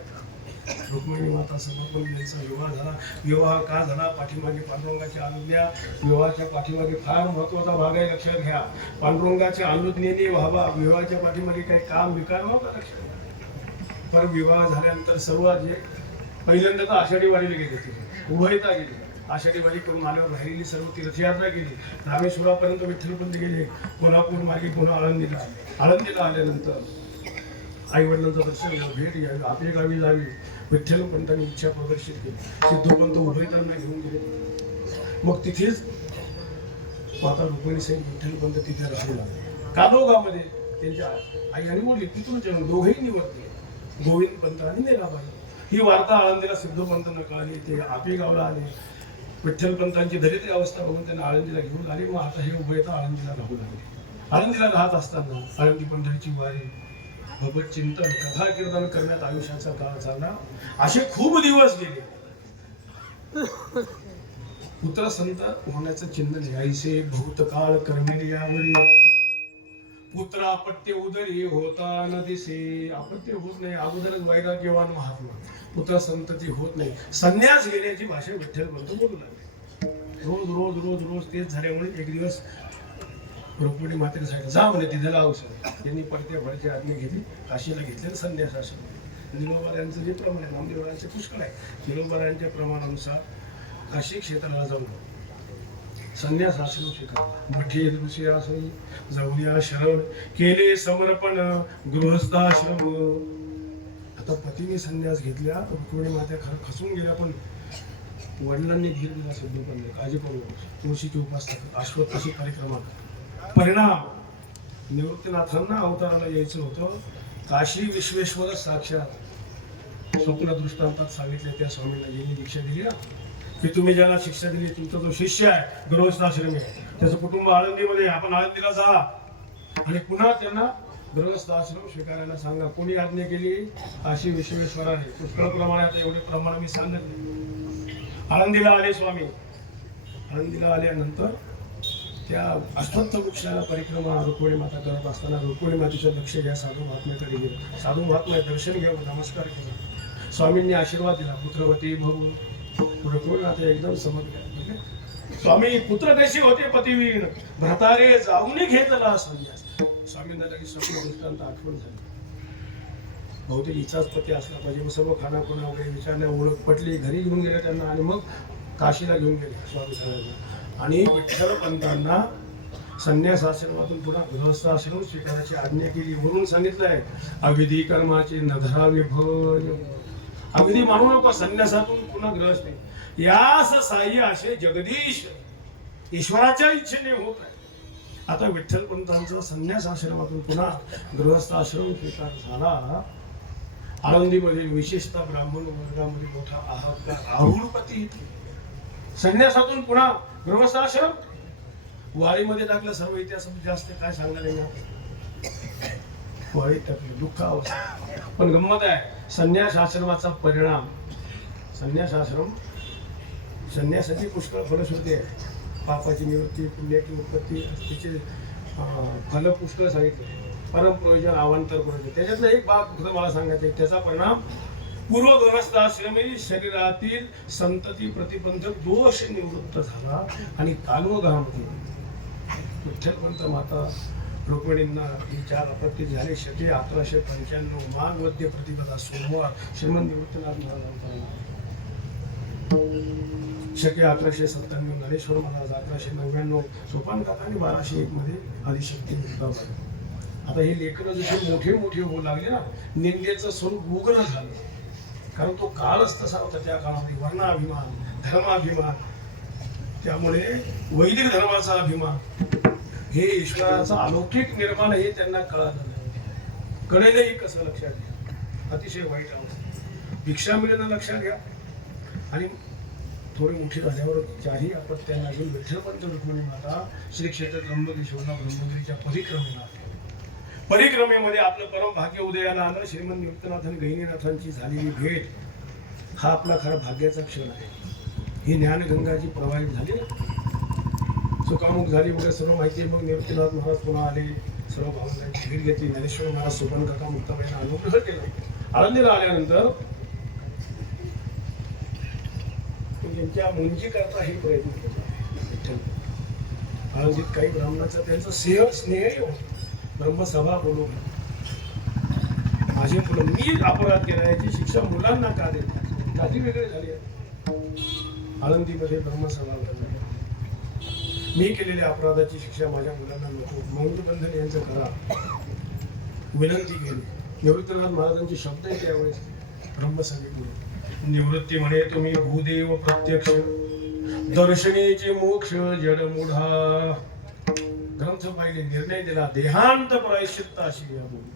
रुक्मिणी माता समर्पण यांचा विवाह झाला. विवाह का झाला, पाठीमागे पांडुरंगाची अनुज्ञा. विवाहाच्या पाठीमागे फार महत्वाचा भाग आहे लक्षात घ्या. पांडुरंगाच्या अनुज्ञेने व्हावा. विवाहाच्या पाठीमागे काही काम विकार नव्हता लक्षात घ्या. पण विवाह झाल्यानंतर सर्व जे पहिल्यांदा तर आषाढी वारीला गेले, तिथे उभयता गेली. आषाढी वारी करून आल्यावर राहिलेली सर्व तीर्थयात्रा केली. रामेश्वरापर्यंत विठ्ठलपंत गेले. कोल्हापूर मार्गे पुन्हा आळंदीला आले. आळंदीला आल्यानंतर आई वडिलांचं दर्शन घ्यावं, भेट घ्यावी, आपल्या गावी जावी. विठ्ठलपंतांनी इच्छा प्रदर्शित केली. सिद्धोपंत उभयतांना घेऊन गेले. मग तिथेच माता रुक्मिणी सहित विठ्ठलपंत तिथे राहिला. कादोगामध्ये त्यांच्या आई आणि वडील तिथून जेवण दोघेही निवडले. गोविंद पंत आणि मीराबाई. ही वार्ता आळंदीला सिद्धोपंतांना कळाली. ते आपेगावला आले. विठ्ठल पंतांची दरिद्री अवस्था बघून त्यांना आळंदीला घेऊन आले. मग आता हे उभे तर आळंदीला राहू लागले. आळंदीला राहत असताना आळंदी पंढरीची वारी, भगवत चिंतन, कथा कीर्तन करण्यात आयुष्याचा काळ चालला. असे खूप दिवस गेले. पुत्र संत होण्याचं चिन्ह लिहायचे. भूतकाळ कर्मेली यावरी पुत्र अपत्य उदरी होता न दिसे. अपत्य होत नाही अगोदरच वैराग्यवान महात्मा. पुत्र संतती होत नाही. संन्यास घेण्याची भाषा विठ्ठल पंत बोलू लागले. रोज रोज रोज रोज तेच झाल्यामुळे एक दिवस रुक्मिणी मातेला सांगितलं, जा म्हणे तिथे लावू सर. त्यांनी पडत्या भरची आज्ञा घेतली. काशीला घेतले संन्यास आश्रम. निलोबारांचं जे प्रमाण आहे, नामदेवरांचे पुष्कळ आहे, निलोबारांच्या प्रमाणानुसार काशी क्षेत्राला जाऊन संन्यास आश्रम स्वीकारला. मठे ऋषी आसन जाऊया शरण केले समर्पण गृहस्थाश्रम. आता पतीने संन्यास घेतल्या. रुक्मिणी माता खचून गेल्या, पण वडिलांनी धीर दिला. सिद्धोपंत काळजी करू नको, तुळशीची उपासना कर, अश्वत्थाची परिक्रमा कर. परिणाम निवृत्तीनाथांना अवताराला यायचं होतं. काशी विश्वेश्वर साक्षात स्वप्न दृष्टांतात सांगितले. त्या स्वामींना यांनी दीक्षा दिली ना, की तुम्ही ज्याला शिक्षा दिली, तुमचा जो शिष्य आहे गृहस्थाश्रमी आहे, त्याचं कुटुंब आळंदीमध्ये, आपण आळंदीला जा आणि पुन्हा त्यांना गृहस्थाश्रम स्वीकारायला सांगा. कोणी आज्ञा केली? काशी विश्वेश्वराने. पुष्कळ प्रमाणे, आता एवढे प्रमाण मी सांगत. आळंदीला आले स्वामी. आळंदीला आल्यानंतर त्या अश्वत्थ वृक्षाला परिक्रमा रुक्मिणी माता करत असताना रुक्मिणी मातेचं लक्ष घ्या साधू महात्म्याकडे गेलं. साधू महात्मा दर्शन घ्यावं, नमस्कार केला. स्वामींनी आशीर्वाद दिला, पुत्रवती भव. रुक्मिणी माता एकदम समजल्या. स्वामी पुत्र कशी होते पतिवीण, भ्रतारे जाऊन घेतला संन्यास. स्वामींना लगेच स्वप्न दृष्टांत आठवण झाली. बहुतेक हिचाच पती असला पाहिजे. मग सर्व खानाखुणा वगैरे विचारल्या, ओळख पटली. घरी घेऊन गेले त्यांना आणि मग काशीला घेऊन गेले स्वामी साहेबांना. आणि विठ्ठल पंतांना संन्यास आश्रमातून पुन्हा गृहस्थ आश्रम स्वीकारायची आज्ञा केली. म्हणून सांगितलंय, अविधी कर्माचे न धरावे भय. अविधी मानू नका. संन्यासातून पुन्हा गृहस्थी यास साह्य असे जगदीश ईश्वराच्या इच्छेने होत आहे. आता विठ्ठल पंतांचा संन्यास आश्रमातून पुन्हा गृहस्थ आश्रम स्वीकार झाला. आळंदीमध्ये विशेषतः ब्राह्मण वर्गामध्ये मोठा आहार राहुलपती. संन्यासातून पुन्हा गृहस्थ आश्रम. वारीमध्ये टाकलं. सर्व इतिहास जास्त काय सांगणार आहे, वारीत टाकलं. दुःख अवस्था. पण गंमत आहे, संन्यास आश्रमाचा परिणाम. संन्यास आश्रम, संन्यासाची पुष्कळ फलश्रुती आहे. पापाची निवृत्ती, पुण्याची उत्पत्ती, तिचे फल पुष्कळ सांगितले. परम प्रयोजन, अवांतर प्रयोजन. त्याच्यातलं एक भाग मला सांगायचं आहे. त्याचा परिणाम पूर्व गृहस्थाश्रमी शरीरातील संतती प्रतिबंधक दोष निवृत्त झाला. आणि कालवगामध्ये विठ्ठल पंत माता रुक्मिणींना ही 4 आपत्ती झाले. शके 1195 माघ वद्य प्रतिपदा सोमवार श्रीमंत निवृत्तीनाथ महाराजांचा. शके 1197 ज्ञानेश्वर महाराज, 1199 सोपान काका आणि 1201 मध्ये आदिशक्ती मुक्ताबाई. आता हे लेकरं जसे मोठे मोठे होऊ लागले ना, निंदेचं स्वरूप उग्र झालं. कारण तो काळच तसा होता त्या काळामध्ये. वर्णाभिमान, धर्माभिमान, त्यामुळे वैदिक धर्माचा अभिमान, हे ईश्वराचा अलौकिक निर्माण, हे त्यांना कळालं नाही. कळेलही कसं लक्षात घ्या. अतिशय वाईट अवस्था. भिक्षा मिळणं लक्षात घ्या. आणि थोडी मोठी झाल्यावर 4ही आपत्त्यांना घेऊन विठ्ठल पंत रुक्मिणी माता श्री क्षेत्र त्र्यंबकेश्वरला ब्रह्मगिरीच्या परिक्रमेमध्ये आपलं परम भाग्य उदयाला आलं. श्रीमंत निवृत्तीनाथ आणि गहिनीनाथांची झालेली भेट हा आपला खरा भाग्याचा क्षण आहे. ही ज्ञानगंगा जी प्रवाहित झाली, सुकामुख झाली वगैरे सर्व माहिती. मग निवृत्तीनाथ महाराज पुन्हा आले, सर्व भावनांची भेट घेतली. ज्ञानेश्वर महाराज सोपान काका मुक्ताबाईंना अनुग्रह केला. आळंदीला आल्यानंतर त्यांच्या मुंजी करता हे प्रयत्न केला. आळंदीत काही ब्राह्मणाचा त्यांचा स्नेहही होता. ब्रह्मसभा बोलू, माझे मुलं, मी अपराध केला याची शिक्षा मुलांना का देतात? जाती वेगळे झाली. आळंदीमध्ये ब्रह्मसभा भरली. मी केलेल्या अपराधाची शिक्षा माझ्या मुलांना नको, मौनबंधन यांचं करा, विनंती केली. निवृत्तीनाथ महाराजांचे शब्द आहे त्यावेळेस ब्रह्मसभेपुढे. निवृत्ती म्हणे, तुम्ही भूदेव प्रत्यक्ष दर्शनेचे मोक्ष जडमुढा. ग्रंथ पाहिले, निर्णय दिला, देहांत प्रायश्चित्त अशी या बोली.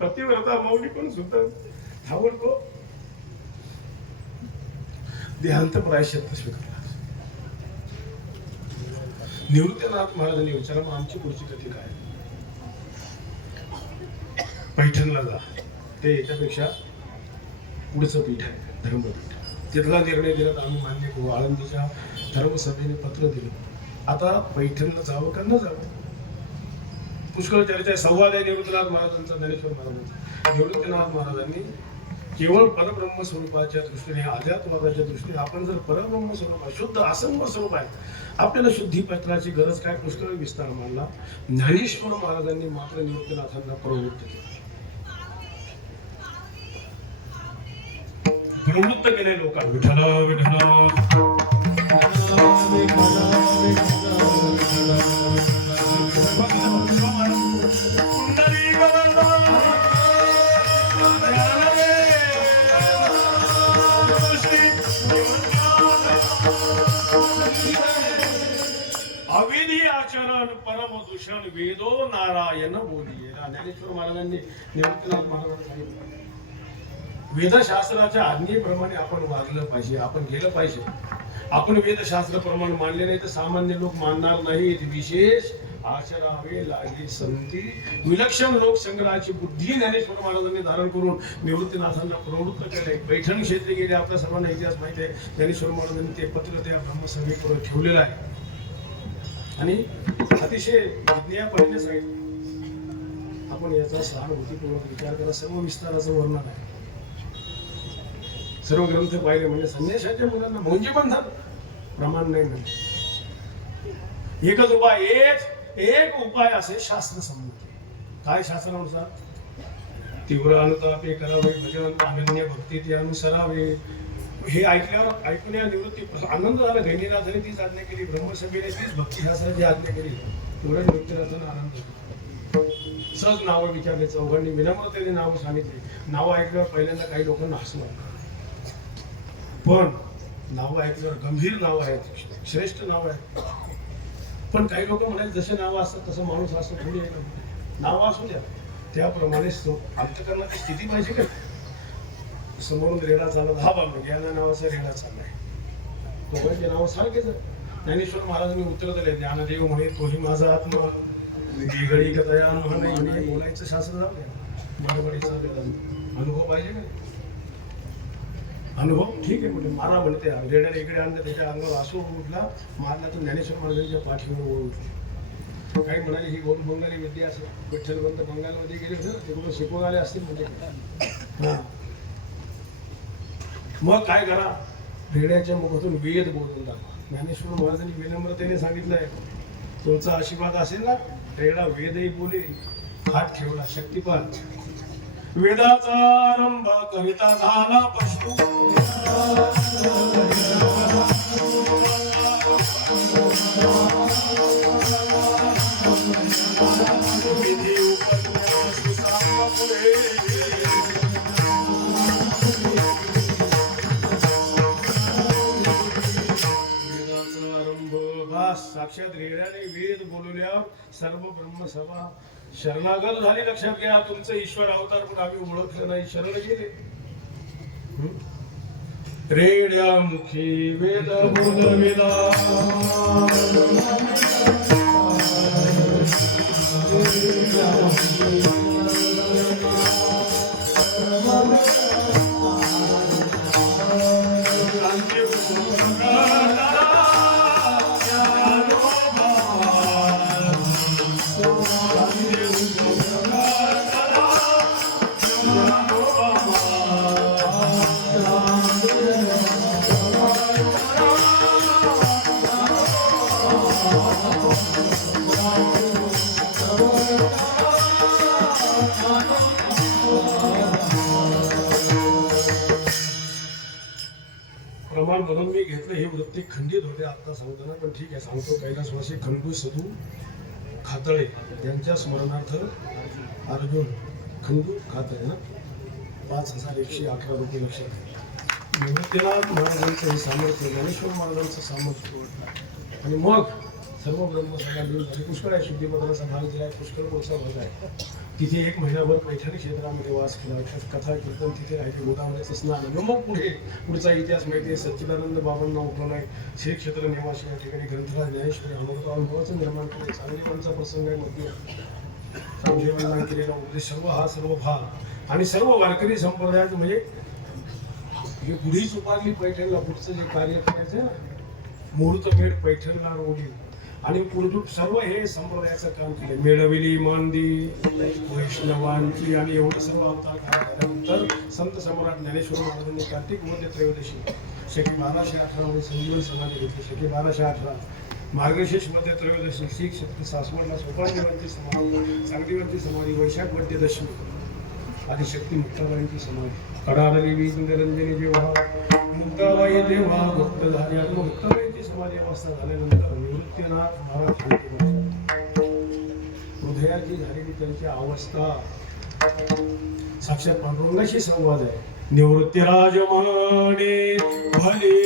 पतिव्रता मौली पण सुद्धा थांबतो देहांत प्रायश्चित्त स्वीकारला. निवृत्तीनाथ महाराजांनी विचारलं मग आमची पुढची गती काय? पैठणला जा, ते याच्यापेक्षा पुढचं पीठ आहे धर्मपीठ. तिथला निर्णय दिला आम्ही मान्य करू. आळंदीच्या धर्मसभेने पत्र दिलं आता पैठणला जावं का न जावं. पुष्कळ चर्चा संवाद आहे निवृत्तीनाथ महाराजांचा ज्ञानेश्वर महाराजांचा. निवृत्तीनाथ महाराजांनी केवळ परब्रह्म स्वरूपाच्या दृष्टीने अध्यात्माच्या दृष्टीने आपण जर परब्रह्म स्वरूप शुद्ध असंग स्वरूप आहे आपल्याला शुद्धी पत्राची गरज काय पुष्कळ विस्तार मानला. ज्ञानेश्वर महाराजांनी मात्र निवृत्तीनाथांना प्रवृत्त केले. प्रवृत्त केले लोकांना विठ्ठला विठ्ठला अविधी आचरण परम दूषण वेदो नारायण बोलिये. ज्ञानेश्वर महाराजांनी निवृत्तीनाथ महाराजांनी सांगितलं वेदशास्त्राच्या आज्ञेप्रमाणे आपण वागलं पाहिजे, आपण गेलं पाहिजे. आपण वेदशास्त्र प्रमाण मानले नाही तर सामान्य लोक मानणार नाहीत. विशेष आचरावे लागे संती विलक्षण लोक संग्रहाची बुद्धी ज्ञानेश्वर महाराजांनी धारण करून निवृत्तीनाथांना प्रवृत्त केले. पैठण क्षेत्री गेले. आपल्या सर्वांना इतिहास माहिती आहे. ज्ञानेश्वर महाराजांनी ते पत्र त्या ब्रह्मसभेकडे ठेवलेलं आहे आणि अतिशय विज्ञापनाने सांगितलं आपण याचा सहानुभूतीपूर्वक विचार करा. सर्व विस्ताराचं वर्णन आहे. सर्व ग्रंथ पाहिले म्हणजे संन्यासाच्या मुलांना भोंजी पण झालं प्रमाण नाही म्हणजे एकच उपाय एक उपाय असे शास्त्र संमत. काय शास्त्रानुसार तीव्र अनुतापे करावे भजन अनन्य भक्ती ते अनुसरावे. हे ऐकल्यावर ऐकून या निवृत्ती आनंद झाला. गैनीनाथाने तीच आज्ञा केली. ब्रह्मसभेने तीच भक्तिशास्त्राची आज्ञा केली. तेवढ्या निवृत्तीनाथांना आनंद झाला. सहज नावं विचारले. चौघांनी विनम्रतेने नावं सांगितली. नावं ऐकल्यावर पहिल्यांदा काही लोकांना हसू आलं पण नावं ऐकल्यावर गंभीर नावं आहेत, श्रेष्ठ नावं आहेत. पण काही लोक म्हणाले जसे नावं असतात तसं माणूस असतो थोडी आहे. नावं असू द्या त्याप्रमाणे अंतकरणाची स्थिती पाहिजे का. समोरून रेडा चालत हा बाबा ज्ञाना नावाचा रेडा चाललाय. दोघांचे नावं सारखेच. ज्ञानेश्वर महाराजांनी उत्तर दिले. ज्ञानदेव म्हणे तोही माझा आत्मा बिघडी कथया म्हणे बोलायचं शास्त्र जाऊ द्या. बडबडीचा अनुभव पाहिजे का. अनुभव ठीक आहे म्हणजे मारा म्हणते. रेड्याला इकडे आणलं त्याच्या अंगावर असू उठला मारला तर ज्ञानेश्वर महाराजांच्या पाठीवर ओळ उठली. काही म्हणाले ही गोल बंगाली विद्या असेल. विठ्ठलबंत बंगालमध्ये गेले होते ना तिकडून शिकवून आले असतील म्हणजे हा. मग काय करा रेड्याच्या मुखातून वेद बोलून दाखवा. ज्ञानेश्वर महाराजांनी विनम्रतेने सांगितलंय तुमचा आशीर्वाद असेल ना रेडा वेदही बोलेल. हात ठेवला शक्तिपात. वेदाचा आरंभ कविता झाला पशु विधी उपन्यास पुढे वेदाचा आरंभ भास साक्षात रेड्याने वेद बोलवल्यावर सर्व ब्रह्मसभा शरणागत झाली. लक्षात घ्या तुमचं ईश्वर अवतार पण आम्ही ओळखलं नाही शरण गेले. रेड्या मुखी वेद बोलविला प्रमाण म्हणून मी घेतलं. हे वृत्ती खंडित होते आता सांगताना पण ठीक आहे सांगतो. कैलासवासी खंडू सदू खातळे यांच्या स्मरणार्थ अर्जुन खंडू खातळे ना 5111 रुपये लक्षात. निवृत्तीनाथ महाराजांचं हे सामर्थ्य ज्ञानेश्वर महाराजांचं सामर्थ्य आणि मग सर्व ब्रह्मसभा मिळून झाली. पुष्कळ आहे, शुद्धीपत्राचा भाग दिला आहे, पुष्कळ पुढचा भाग आहे. तिथे 1 महिनाभर पैठणी क्षेत्रामध्ये वास केला, कथा कीर्तन तिथे राहायचे, गोदावरीचं स्नान. मग पुढचा इतिहास माहिती आहे. सच्चिदानंद बाबांना उठवलं आहे, श्री क्षेत्र निवासी या ठिकाणी ग्रंथराज ज्ञानेश्वरी अनुभवाचं निर्माण केले. चांगलीपणचा प्रसंग आहे मध्ये संजीवनाने केलेला उपदेश. सर्व भाग आणि सर्व वारकरी संप्रदायात म्हणजे हे पुढी चुपारली पैठणला पुढचं जे कार्य करायचं आहे ना, मुहूर्तमेढ पैठणला रोवली आणि पुढून सर्व हे संप्रदायाचं काम केलं. मेळविली मांदी वैष्णवांची आणि एवढं सर्व अवतार झाल्यानंतर संत सम्राट ज्ञानेश्वर महाराजांनी कार्तिक मध्ये त्रयोदशी शके 1218 मध्ये संजीवन समाधी घेतली. शके 1218 मार्गशीर्ष मध्ये त्रयोदशी, श्री क्षेत्र सासवडला सोपानदेवांची समाधी, चांगदेवांची समाधी, वैशाख मध्ये दशमी, आदिशक्ती मुक्ताबाईंची समाधी. कडाळली वीज निरंजनी जेव्हा मुक्ताबाई देवा भक्त झाल्या. मुक्ताबाईंची समाधी अवस्था झाल्यानंतर निवृत्तीनाथ महाराज हृदयाची झालेली त्यांची अवस्था साक्षात पांडुरंगाशी संवाद आहे. निवृत्तीराज म्हणे भले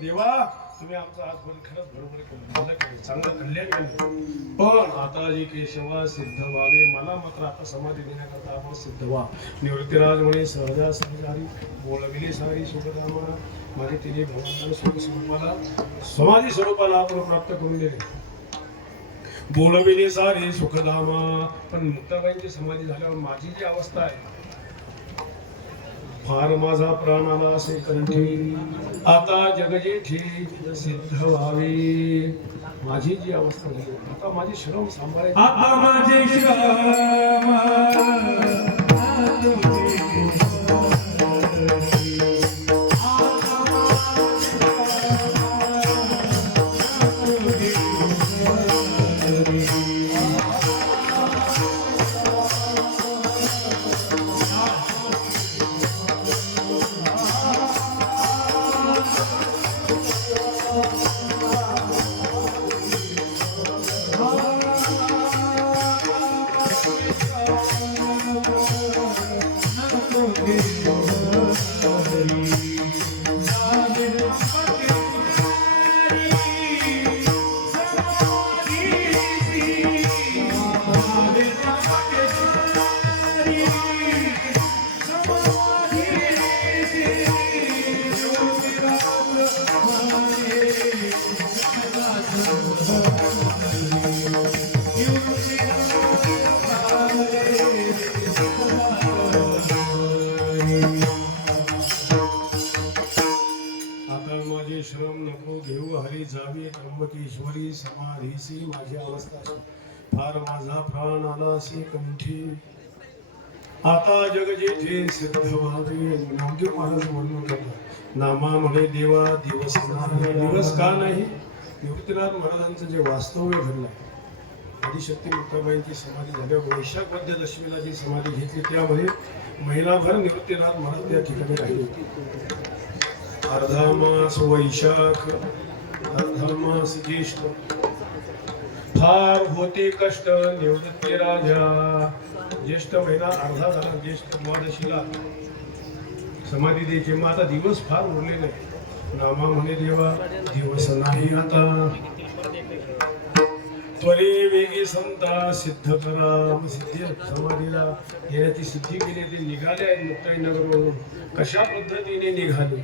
देवा तुम्ही आमचं आजपर्यंत खरंच बरोबर केलं, चांगलं कल्याण केलं. पण आता जे केशवा सिद्ध व्हावे, मला मात्र आता समाधी देण्याकरता आपण सिद्ध व्हा. निवृत्तीराज म्हणे सहजा सहजारी बोलविली सारी सुखधामा. माझे तिने भगवान सुख स्वरूपाला समाधी स्वरूपाला आपण प्राप्त करून दिले. बोलविली सारी सुखधामा. पण मुक्ताबाईंची समाधी झाल्यावर माझी जी अवस्था आहे, फार माझा प्राण आला असे कंठी, आता जगजेठी सिद्ध व्हावे. माझी जी अवस्था झाली, आता माझी श्रम सांभाळायची, आता माझे श्रम जावी त्र्यंबकेश्वरी समाधीसी. माझी अवस्था फार माझा प्राण आला असे कंठी, आता जग जेथे सिद्ध व्हावे. नामदेव महाराज म्हणून करतात नामा म्हणे देवा दिवस नाही. दिवस का नाही? निवृत्तीनाथ महाराजांचं जे वास्तव्य घडलं, आदिशक्ती मुक्ताबाईंची समाधी झाल्यावर वैशाख मध्य दशमीला जी समाधी घेतली, त्यामध्ये महिनाभर निवृत्तीनाथ महाराज त्या ठिकाणी राहिले होते. अर्धा मास वैशाख, अर्धा मास ज्येष्ठ, फार होते कष्ट निवृत्ती राजा. ज्येष्ठ महिना अर्धा झाला, ज्येष्ठ द्वादशीला समाधी द्यायची. मग आता दिवस फार उरले नाही. नामा म्हणे देवा दिवस नाही आता, त्वरे वेगी संता सिद्ध करा. सिद्धी समाधीला येण्याची सिद्धी केली, ते निघाले आहेत मुक्ताईनगरवरून. कशा पद्धतीने निघाले?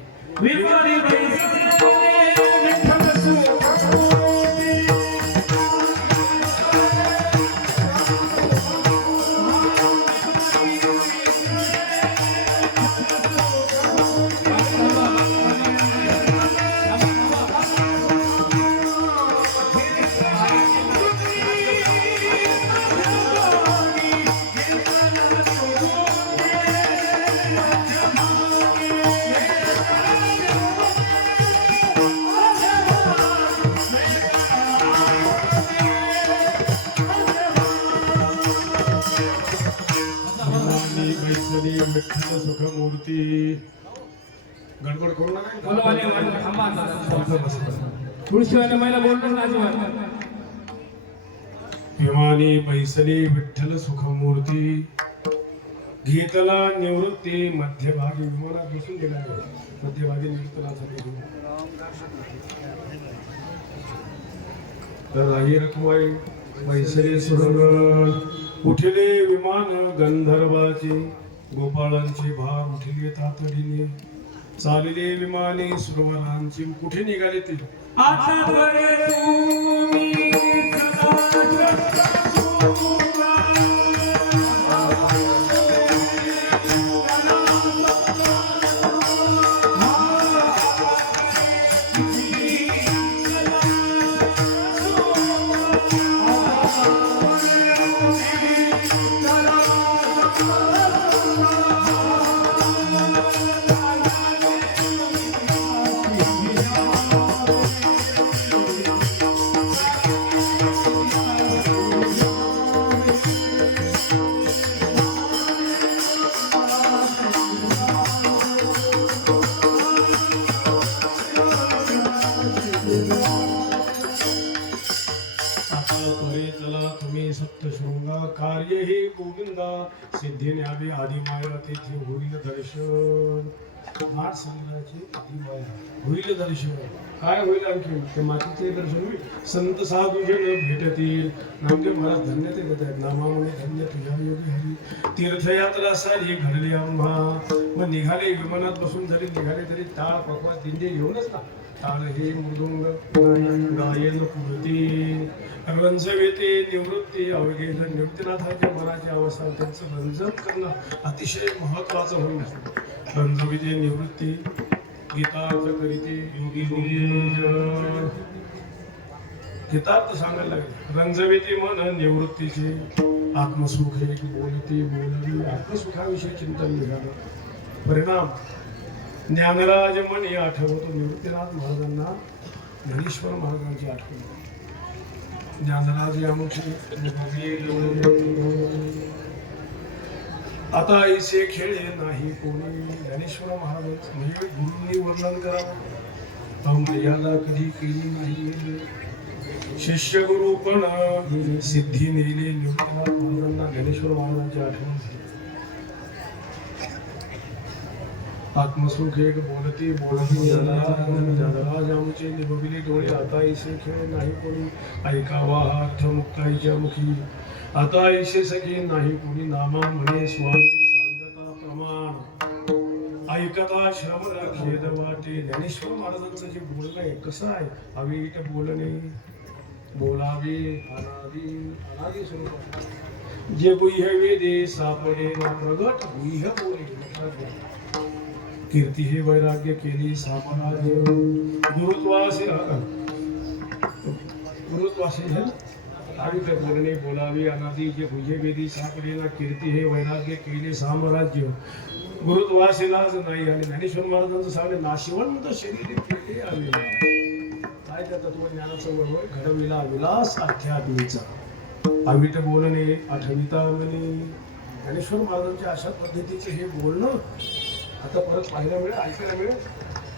विठ्ठल सुखमूर्ती गडबड करू नका बोलवाले वाटलं थांबा आता. शांत बसा. तुळशीवाले महिला बोललो ना अजिबात. विमानी बैसली विठ्ठल सुखमूर्ती घेतला निवृत्ती मध्यभागी विमानात बसून गेला मध्यभागी निवृत्तनासाठी तर राही रखमाई बैसली सुरगण उठले विमान गंधर्वाचे गोपाळांचे भार उठले तातडीने चालले विमाने सुरवरांची कुठे निघाले ते आता बरे तुम्ही सदा जगता सप्तशृंगा कार्य हे गोविंदा सिद्धी न्यावे आदिमाया तेथे होईल दर्शन मार संग्रहाचे आदिमाया होईल दर्शन काय होईल आणखी ते मातीचे दर्शन होईल संत साधू जन भेटतील नामदेव महाराज धन्य ते देत आहेत नामामुळे धन्य तुझ्या योगी हरी तीर्थयात्रा सारी घडली आम्हा मग निघाले विमानात बसून जरी निघाले तरी टाळ पकवा दिंडे घेऊनच ना टाळ हे मृदुंग गायन पुरती रंजवेते निवृत्ती अवघे निवृत्तीनाथाच्या मनाची अवस्था त्यांचं रंजन करणं अतिशय महत्वाचं होईल रंजविते निवृत्ती गीतार्थ करीते योगी गीतार्थ सांगायला लागले रंजवेते मन निवृत्तीचे आत्मसुख हे बोलते बोलवी आत्मसुखाविषयी चिंतन निघालं परिणाम ज्ञानराज मनी आठवतो निवृत्तीनाथ महाराजांना ज्ञानेश्वर महाराजांची आठवण ज्ञानराज यामुखे आता ऐसे खेळे नाही कोणी ज्ञानेश्वर महाराज म्हणजे गुरुंनी वर्णन करावं मर्यादा कधी केली नाही शिष्य गुरु पण सिद्धी नेले निवृत्तीनाथ महाराजांना ज्ञानेश्वर महाराजांची आठवण झाली आत्मसुख एक बोलती ज्ञानराज आमचे निभविले डोळे आता ऐसे खेळ नाही कोणी ऐकावा हा अर्थ मुक्ताईच्या मुखी आता ऐसे सखे नाही कोणी नामा म्हणे स्वामी सांगता प्रमाण ऐकता श्रवण खेद वाटे ज्ञानेश्वर महाराजांचं जे बोलणं आहे कसं आहे अवीट बोलणे बोलावे अनादी स्वरूप जे गुह्य वेदे सापडे ना प्रगट गुह्य बोले कीर्ती हे वैराग्य केली सामराज्य गुरुत्वासे है आवित बोलणे बोलावे अनादी जे भुजे वेदी सापडेला कीर्ती हे वैराग्य केले साम्राज्य गुरुत्वासेलाच नाही आणि ज्ञानेश्वर महाराजांचं सांगणे नाशिवंत शरीर केले आले काय त्या तत्वज्ञानाचं वय घडविला विलास अध्यात्मीचा अविट बोलणे आठविता म्हणे ज्ञानेश्वर महाराजांच्या अशा पद्धतीचे हे बोलणं आता परत पाहायला मिळेल ऐकायला मिळेल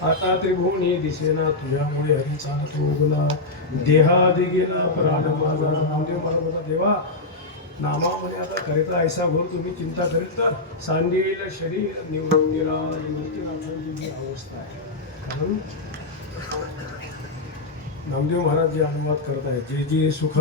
आता त्रिभुवनी दिसेना तुझ्यामुळे हरी चालतो उगला देहादी गेला प्राण माझा नामदेव मला बोला देवा नामामध्ये आता करिता ऐसा भर तुम्ही चिंता करील तर सांगेल शरीर निवृत्तीला निवृत्तीनाथांची जी अवस्था आहे कारण नामदेव महाराज जे अनुवाद करत आहेत जे जे सुख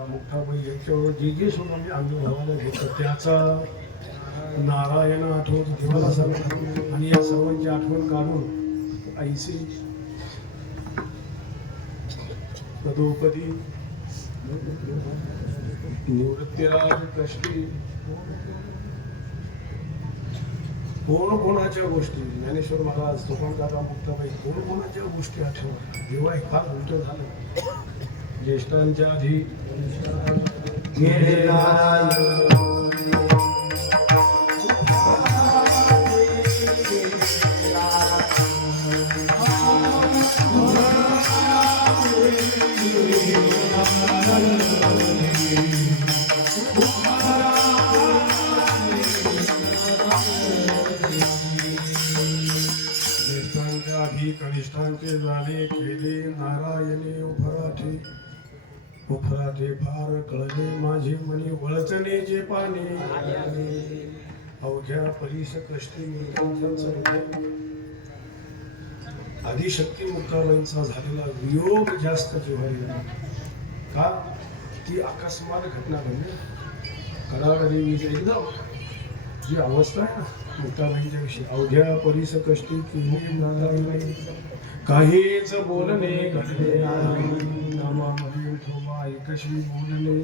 काका मुक्ताबाई यांच्यावर जे जे सोडून आम्ही भावाला घेतो त्याचा नारायण आठवत देवाला सांगतो आणि या सर्वांची आठवण काढून आईचे पदोपदी निवृत्तीराज कष्टी कोणाच्या गोष्टी ज्ञानेश्वर महाराज तुकाराम मुक्ताबाई कोणाच्या गोष्टी आठवल्या जेव्हा हे फार उलट झालं ज्येष्ठांच्या आधी गेले नारायण ज्येष्ठांच्या आधी कनिष्ठांचे झाले केले नारायणे उफराठे उफराठे फार कळले माझे मनी वळचणे जे पाणी अवघ्या परीस कष्टी आदिशक्ती मुक्ताबाईंचा झालेला वियोग जास्त जिव्हाळलेला का ती अकस्मात घटना घडली कराड देवीच्या एकदम जी अवस्था आहे ना मुक्ताबाईंच्या विषयी अवघ्या परीस कष्टी केली नारायण काहीच बोलणे घडले नामामध्ये ठोबा एकशी बोलणे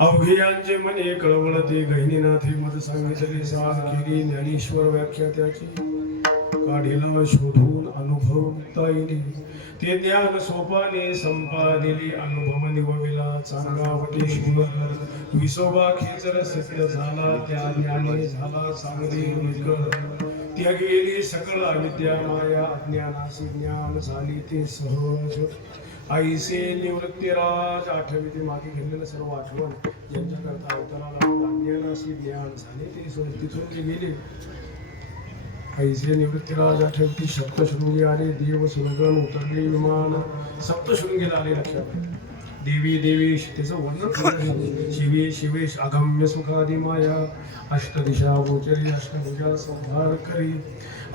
अवघियांचे मने कळवळते गहिनीनाथे मत सांगितले साथ केली ज्ञानेश्वर व्याख्या त्याची काढीला शोधून अनुभवता येईल ते ज्ञान सोपाने संपादिली अनुभव निवविला चांगावटे शिवर विसोबा खेचर सत्य झाला त्या ज्ञाने झाला चांगली निकळ त्या गेली सकळ अविद्या माया अज्ञानासी ज्ञान झाली ते सहज आईसे निवृत्तीराज आठवी ते मागे घेतलेलं सर्व आठवण ज्यांच्याकरता अवताराला अज्ञानासी ज्ञान झाले ते सहज तिथून ते गेले ऐसे निवृत्तीराज आठवती सप्तशृंगी आले देव सुरगण उतरले विमान सप्तशृंगीला आले लक्षात देवी देवेश त्याचं वर्णन शिवे शिवेश अगम्य सुखादी माया अष्टदिशा गोचरी अष्टभुजा संहार करी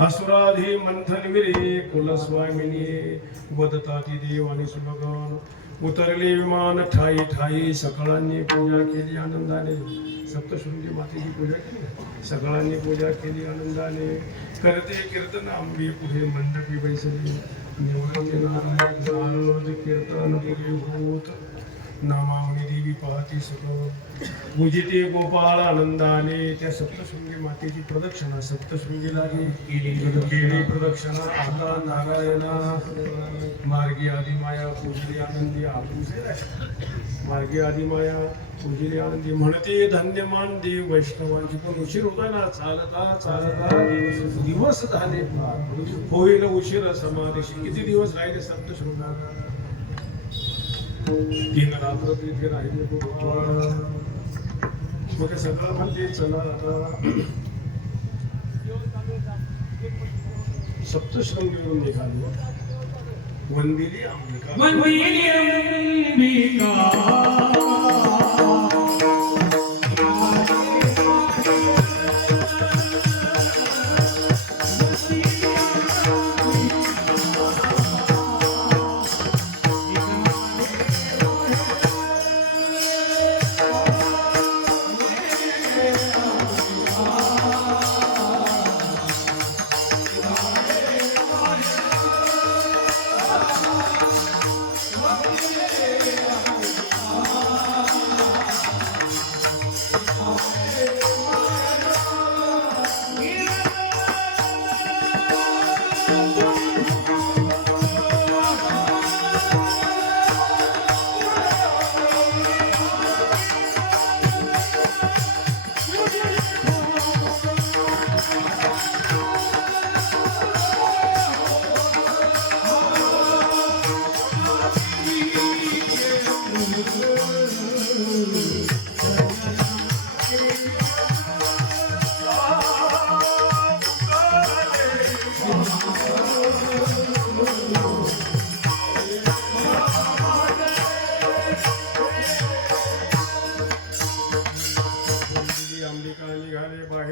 असुराधी मंथन विरे कुलस्वामिनी वदताती देव आणि सुरगण उतरले विमान ठाई ठाई सकळांनी पूजा केली आनंदाने सप्तशृंगी मातेची पूजा केली सगळ्यांनी पूजा केली आनंदाने करते कीर्तन आंबे पुढे मंडपी बैसली निवृत्ती नारायण कीर्तन पुढे होत नामावनी देवी पाहती सकळ पूजिते गोपाळ आनंदाने त्या सप्तशृंगी मातेची प्रदक्षिणा सप्तशृंगीला केली प्रदक्षिणा आता नारायणा मार्गी आदिमाया पूजली आनंदी मार्गी आदिमाया पूजली आनंदी म्हणते धन्यमान देव वैष्णवांची पण उशीर होता ना चालता चालता दिवस झाले होईल उशीर समाधीशी किती दिवस राहिले सप्तशृंगाला 3 रात्र तिथे राहिले मग सगळं म्हणते चला आता सप्तशृंगीवरून निघालो वंदिली अंबिका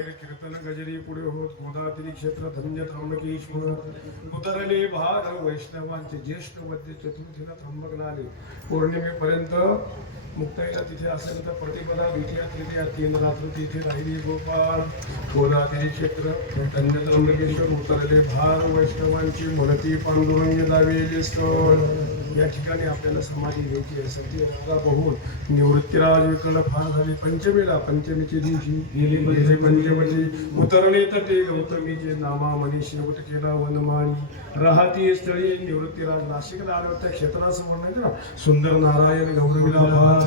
बाहेर कीर्तन गजरी पुढे होत गोदावरी क्षेत्र धन्य त्र्यंबकेश्वर उतरले भार वैष्णवांचे ज्येष्ठ मध्ये चतुर्थीला त्र्यंबकला आले पौर्णिमेपर्यंत मुक्ताईला तिथे असेल तर प्रतिपदा द्वितीया तृतीया 3 रात्र तिथे राहिली गोपाळ गोदावरी क्षेत्र धन्य त्र्यंबकेश्वर उतरले भार वैष्णवांची म्हणती पांडुरंग दावेले स्थळ या ठिकाणी आपल्याला समाधी घ्यायची आहे सध्या रागा बघून निवृत्तीराज विकल फार झाले पंचमीच्या दिवशी गेले पंचमीची उतरले तटे गौतमीचे नामा मनी शेवट केला वनमाळी राहती स्थळी निवृत्तीराज नाशिकला आलो त्या क्षेत्राचं म्हणणं ना सुंदर नारायण गौरवीला फार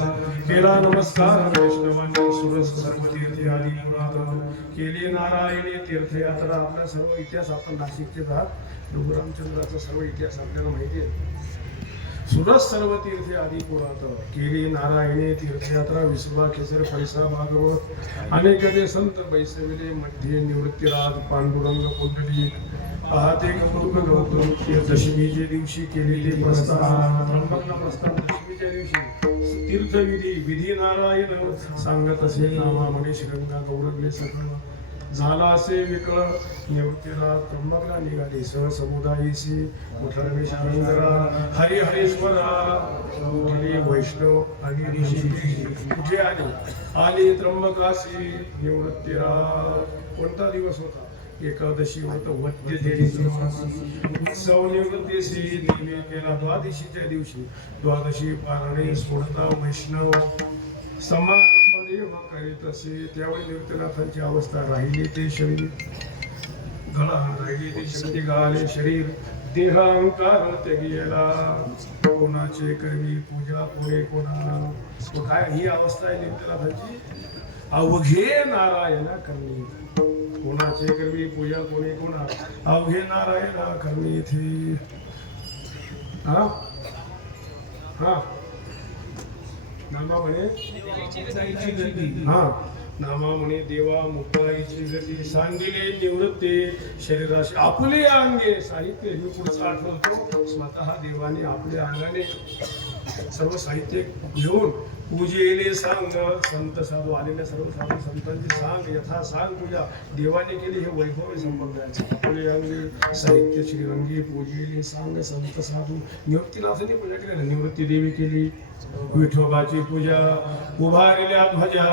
केला नमस्कार वैष्णवांनी सुरस सर्व तीर्थे आदी पुरातन केली नारायणी तीर्थयात्रा आपला सर्व इतिहास आपण नाशिकचे आहात रघुरामचंद्राचा सर्व इतिहास आपल्याला माहिती आहे सुरस सर्व तीर्थे आदी पुरात केली नारायणी तीर्थयात्रा विसवा केसर परिसा भागवत अनेक संत बैसविले मध्ये निवृत्तीराज पांडुरंग कुंडली पाहते कौतुक गौतम दशमीच्या दिवशी केलेले प्रस्थान त्र्यंबकला प्रस्थान दशमीच्या दिवशी तीर्थविधी विधी नारायण सांगत असे नामा मनीष गंगा गौरवले सकळ झाला असे विकळ निवृत्तीला त्र्यंबकला निघाली सह समुदायीशी उठरवे शांगरा हरी हरेश्वरा गेली वैष्णव आणि ऋषी कुठे आली त्र्यंबकाशी निवृत्तीला कोणता दिवस होता एकादशी होत वद्य उत्सव निवृत्तीशी दिवे केला द्वादशीच्या दिवशी द्वादशी पारणे सोडता वैष्णव समारंभ देव करीत असे त्यावेळी निवृत्तीनाथांची अवस्था राहिली ते शरीर गळा राहिली ते शक्ती गळाले शरीर देह अहंकार ते गेला कोणाचे करवी पूजा पुणे कोणा काय ही अवस्था आहे निवृत्तीनाथांची अवघे नारायण करणी कोणाचे करवी पूजा कोणी कोणा अवघे नारायण करणी इथे हा हा नामा म्हणे हा नामा म्हणे देवा मुक्ताईची गती सांगिले निवृत्ती शरीराशी आपले अंगे साहित्य हे पुढचं आठवतो स्वतः देवाने आपल्या अंगाने सर्व साहित्य घेऊन पूजेले सांग संत साधू आलेल्या सर्व साधू संतांची सांग यथा सांग पूजा देवाने केली हे वैभव संबंधाचे आपले अंगे साहित्य श्रीरंगी पूजेले सांग संत साधू निवृत्तीनाथांनी पूजा केली निवृत्ती देवी केली विठोबाची पूजा उभारलेल्या ध्वजा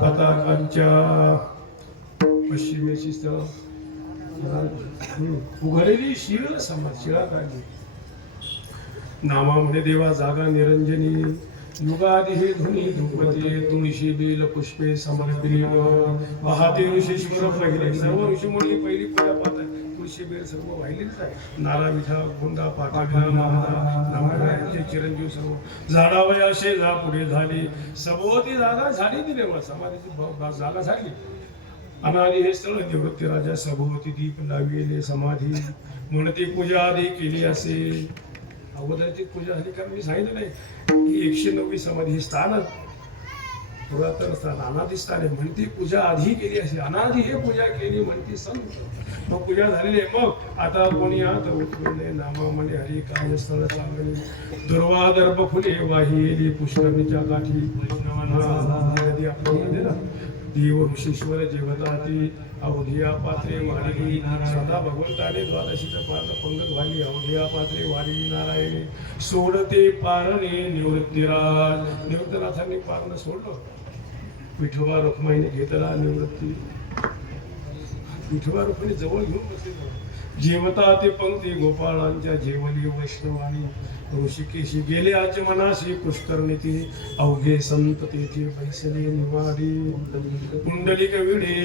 पताकांच्या पश्चिमेची स्थळ उघडलेली शिळ समाज शिळा काढली नामामध्ये देवा जागा निरंजनी युगादी हे धुनी धूपते तुळशी बेल पुष्पे समर्पिली वाहते ऋषीश्वर पहिले सर्व ऋषीमुनी पहिली पूजा पाहतात तुळशी बेल सर्व वाहिलेच आहे नाला विठा गोंदा पाठा नामाचे चिरंजीव सर्व झाडावया शेजा पुढे झाली सभोवती जागा झाली ती देवा समाधीची जागा झाली अनादी हे स्थळ निवृत्ती राजा सभोवती दीप लाविले समाधी म्हणते पूजा आधी केली असे अगोदरची पूजा झाली कारण मी सांगितलं नाही की 109 समाधी हे स्थान पुरातन स्थान अनादी स्थान आहे म्हणती पूजा आधी केली असे अनादी हे पूजा केली म्हणती संत मग पूजा झालेली आहे मग आता कोणी हात उठवले नामा म्हणे हरी काय स्थळ चांगले दुर्वा दर्भ फुले वाहिली पुष्करणीच्या काठी नदी आपल्यामध्ये ना देव ऋषीश्वर जेवताती अवघिया पात्रे वाढली सदा भगवंताने द्वादशीचं पारण पंगत वाढली अवघिया पात्रे वाढली नारायणी सोडते पारणे निवृत्तीनाथांनी पारण सोडलं विठोबा रुक्माईने घेतला निवृत्ती विठोबा रुक्माईने जवळ घेऊन बसले जेवता ते पंक्ती गोपाळांच्या जेवली वैष्णवानी ऋषिकेशी गेले आचमनाशी पुष्करणीती अवघे संत तेथे बैसले निवाडी कुंडलिक विडे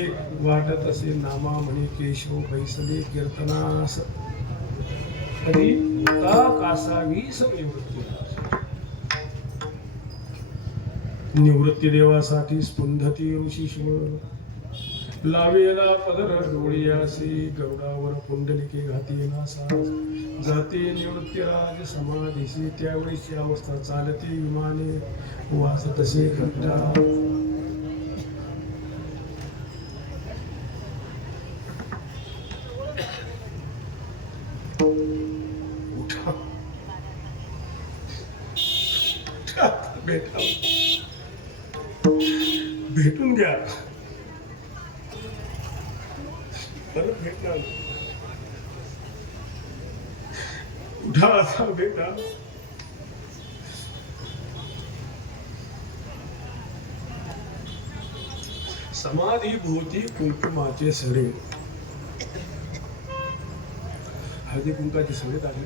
वाटत असे नामा म्हणे केशव बैसले कीर्तनास कधी कासावी निवृत्ती देवासाठी स्पुंधती ऋषीश्वर लावेला पदर डोळियासी गरुडावर कुंडलिके घाती नासा जाते निवृत्तीराज समाधीशी त्यावेळीची अवस्था चालते विमाने वाचतसे खड्डा भेटून घ्या परत भेटणार नाही. उठा आता बेटा. समाधी भोवती कुंकुमाचे सडे, हळदी कुंकाची सडे टाकली.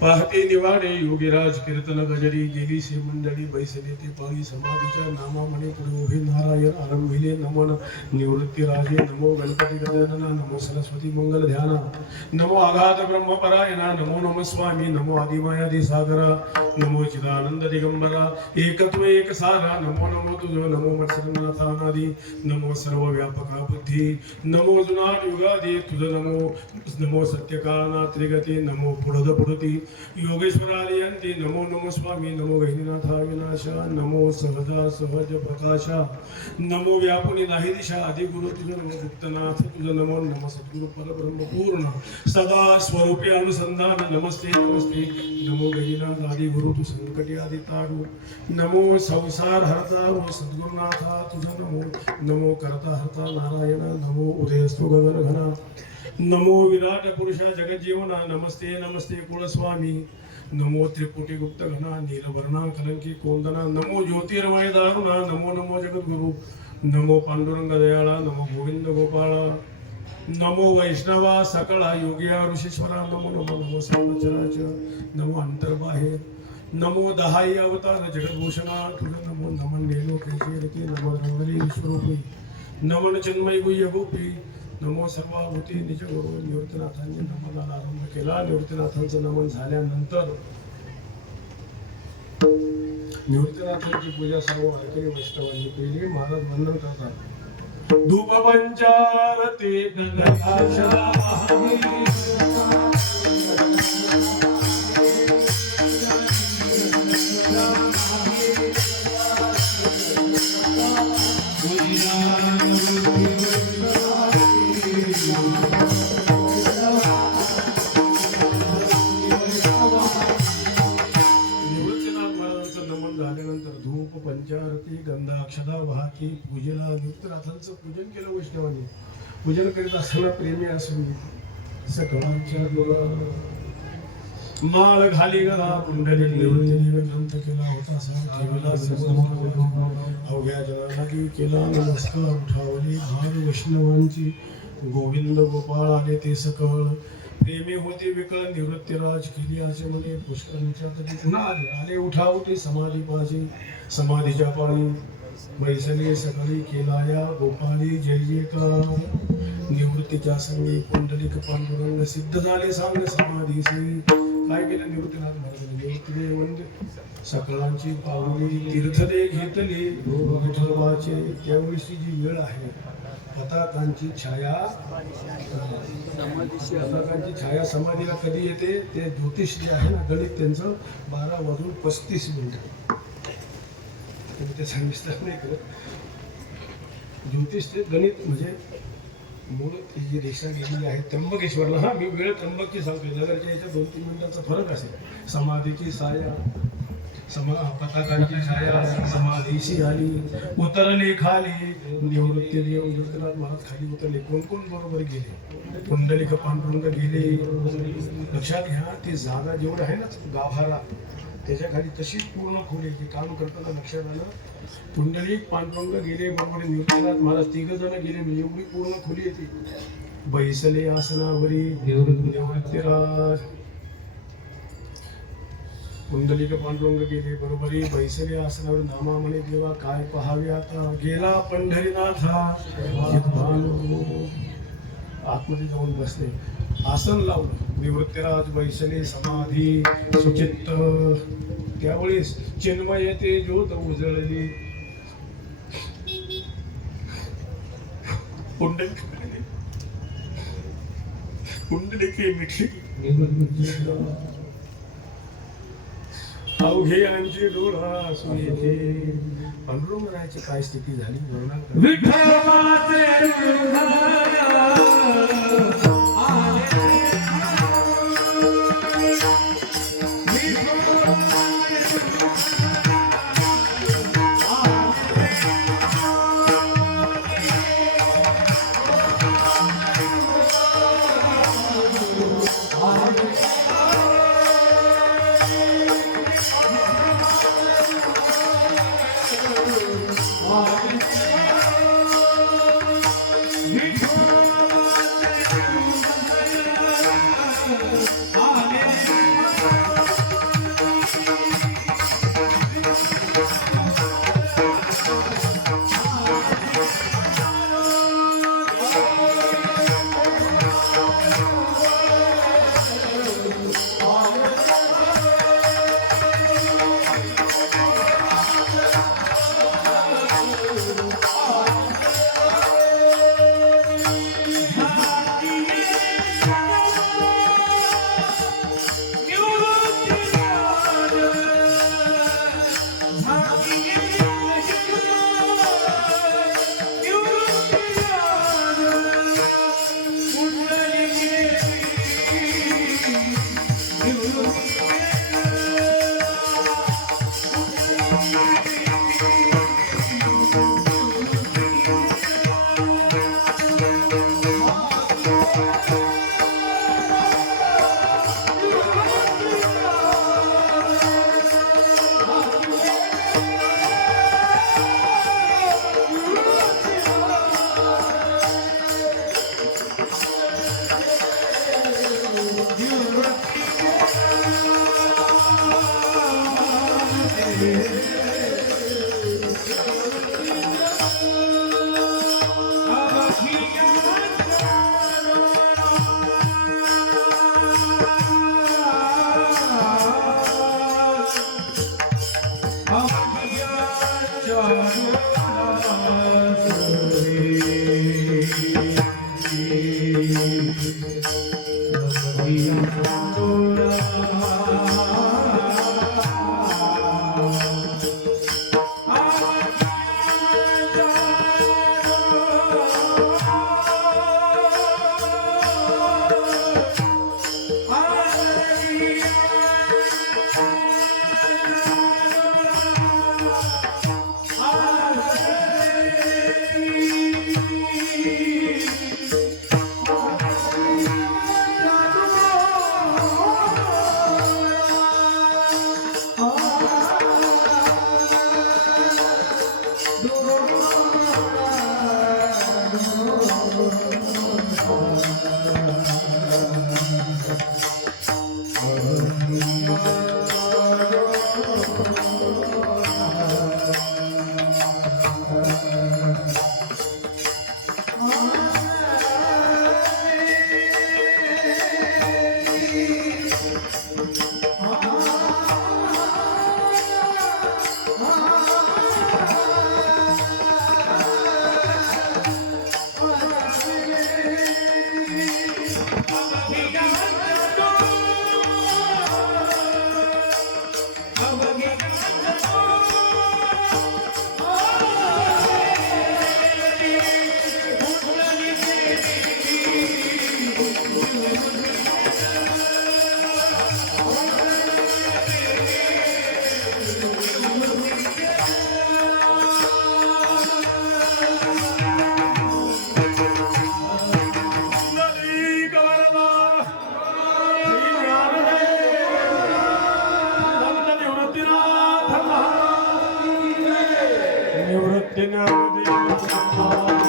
पाहते निवाडे योगीराज कीर्तन गजरी गेली से मंडळी बैसले ते पाळी समाधीच्या नामा म्हणे पुढे उभे नारायण आरंभिले नमन निवृत्ती राजे नमो गणपती गजानना नमो सरस्वती मंगल ध्याना नमो आघात ब्रह्मपरायणा नमो नम स्वामी नमो आदिमायादी सागरा नमो चिदानंद दिगंबरा एकत्व एक सारा नमो नमो तुझ नमो मत्सरनाथानादी नमो सर्व व्यापका बुद्धी नमो जुनाट युगादी तुझ नमो नमो सत्यकाळना त्रिगती नमो पुढद पुढती योगेश्वरालयंती नमो नम स्वामी नमो गहिनीनाथा विनाशा नमो सहजा सहज प्रकाशा नमो व्यापुनी नाही दिशा आदि गुरु तुझ नमो गुप्तनाथ तुझ नमो नम सद्गुरु परब्रह्म पूर्ण सदा स्वरूपे अनुसंधान नमस्ते नमस्ते नमो गहिनीनाथ आदि गुरु तू संकटी आदि तारू नमो संसार हरतारू सद्गुरुनाथा तुझ नमो नमो करता हरता नारायण नमो उदयस्तु गगन घना नमो विराट पुरुषा जगज्जीवना नमस्ते नमस्ते कुलस्वामी नमो त्रिपुटी गुप्त घना नीलवर्णा कलंकी कोंदना नमो ज्योतिर्मय दारुणा नमो नमो जगद्गुरु नमो पांडुरंग दयाळा नमो गोविंद गोपाळा नमो वैष्णवा सकळा योगिया ऋषीश्वरा नमो नमो नमो सर्वचराचर नमो अंतर्बाहेर नमो दहाई अवतार जगद्भूषणा तुझ नमो नमन नेलो केशरती नमो रंगरी विश्वरूपी नमन चिन्मय गुह्य गोपी नमो सर्वाभूती निज गुरु निवृत्तीनाथांनी नमनाला आरंभ केला. निवृत्तीनाथांचं नमन झाल्यानंतर निवृत्तीनाथांची पूजा सर्व वारकरी वैष्णवांनी केली. महाराज वंदन करतात. धूप पंचारती पंचारती गंधाक्षदा वाहती पूजेला निवृत्तीनाथांचं पूजन केलं वैष्णवांनी. पूजन करीत असताना प्रेमी असून सकाळच्या माळ घाली गला कुंडली निवृत्तीने ग्रंथ केला होता ठेवला अवघ्या जनाला केला नमस्कार उठावली भार वैष्णवांची गोविंद गोपाळ आले ते सकळ प्रेमी होते विकळ निवृत्तीराज केली असे म्हणे पुष्कळीच्या कधी पुन्हा आले उठाव ते समाधी पाजी समाधीच्या पाळी बैसले सकाळी केला या गोपाळी जय जयकार निवृत्तीच्या संगी पुंडलिक पांडुरंग सिद्ध झाले सांग समाधीसी. काय केलं निवृत्तीनाथ महाराजांनी निवृत्तीने वंद सकाळची पावली तीर्थदे घेतली विठोबाचे. त्यावेळीची जी वेळ आहे पताकांची छाया समाधीला कधी येते ते ज्योतिष जे आहे ना गणित त्यांचं 12:35 ते सांगितलं नाही करत. ज्योतिष ते गणित म्हणजे मूळ ती जी रेषा गेलेली आहे त्र्यंबकेश्वरला. हा मी वेळ त्र्यंबकची सांगतो नगरच्या याच्या 2-3 मिनिटाचा फरक असेल. समाधीची साया पताकांची छाया समाधीशी आली उतरली खाली निवृत्ती निवृत्तीनाथ महाराज खाली उतरले. कोण कोण बरोबर गेले पुंडलिक पांडुरंग गेले. लक्षात घ्या ती जागा जेवढं आहे ना गाभारा त्याच्या खाली तशीच पूर्ण खोली की काम करताना लक्षात आलं. पुंडलिक पांडुरंग गेले बरोबर निवृत्तीनाथ महाराज 3 जण गेले. एवढी पूर्ण खोली येते. बैसले आसनावरी निवृत्तीराज पुंडलिक पांडुरंग गेले बरोबरी बैसले आसनावर नामा म्हणे देवा काय पहावे आता गेला पंढरीनाथा. आतमध्ये जाऊन बसले आसन लावलं निवृत्तीराज बैसले समाधी सुचित्त. त्यावेळेस चिन्मय ते ज्योत उजळली. पुंडलिके मिठली अवघे यांची डोळा सुनेचे. पांडुरंगरायाची काय स्थिती झाली निवृत्तीनाथ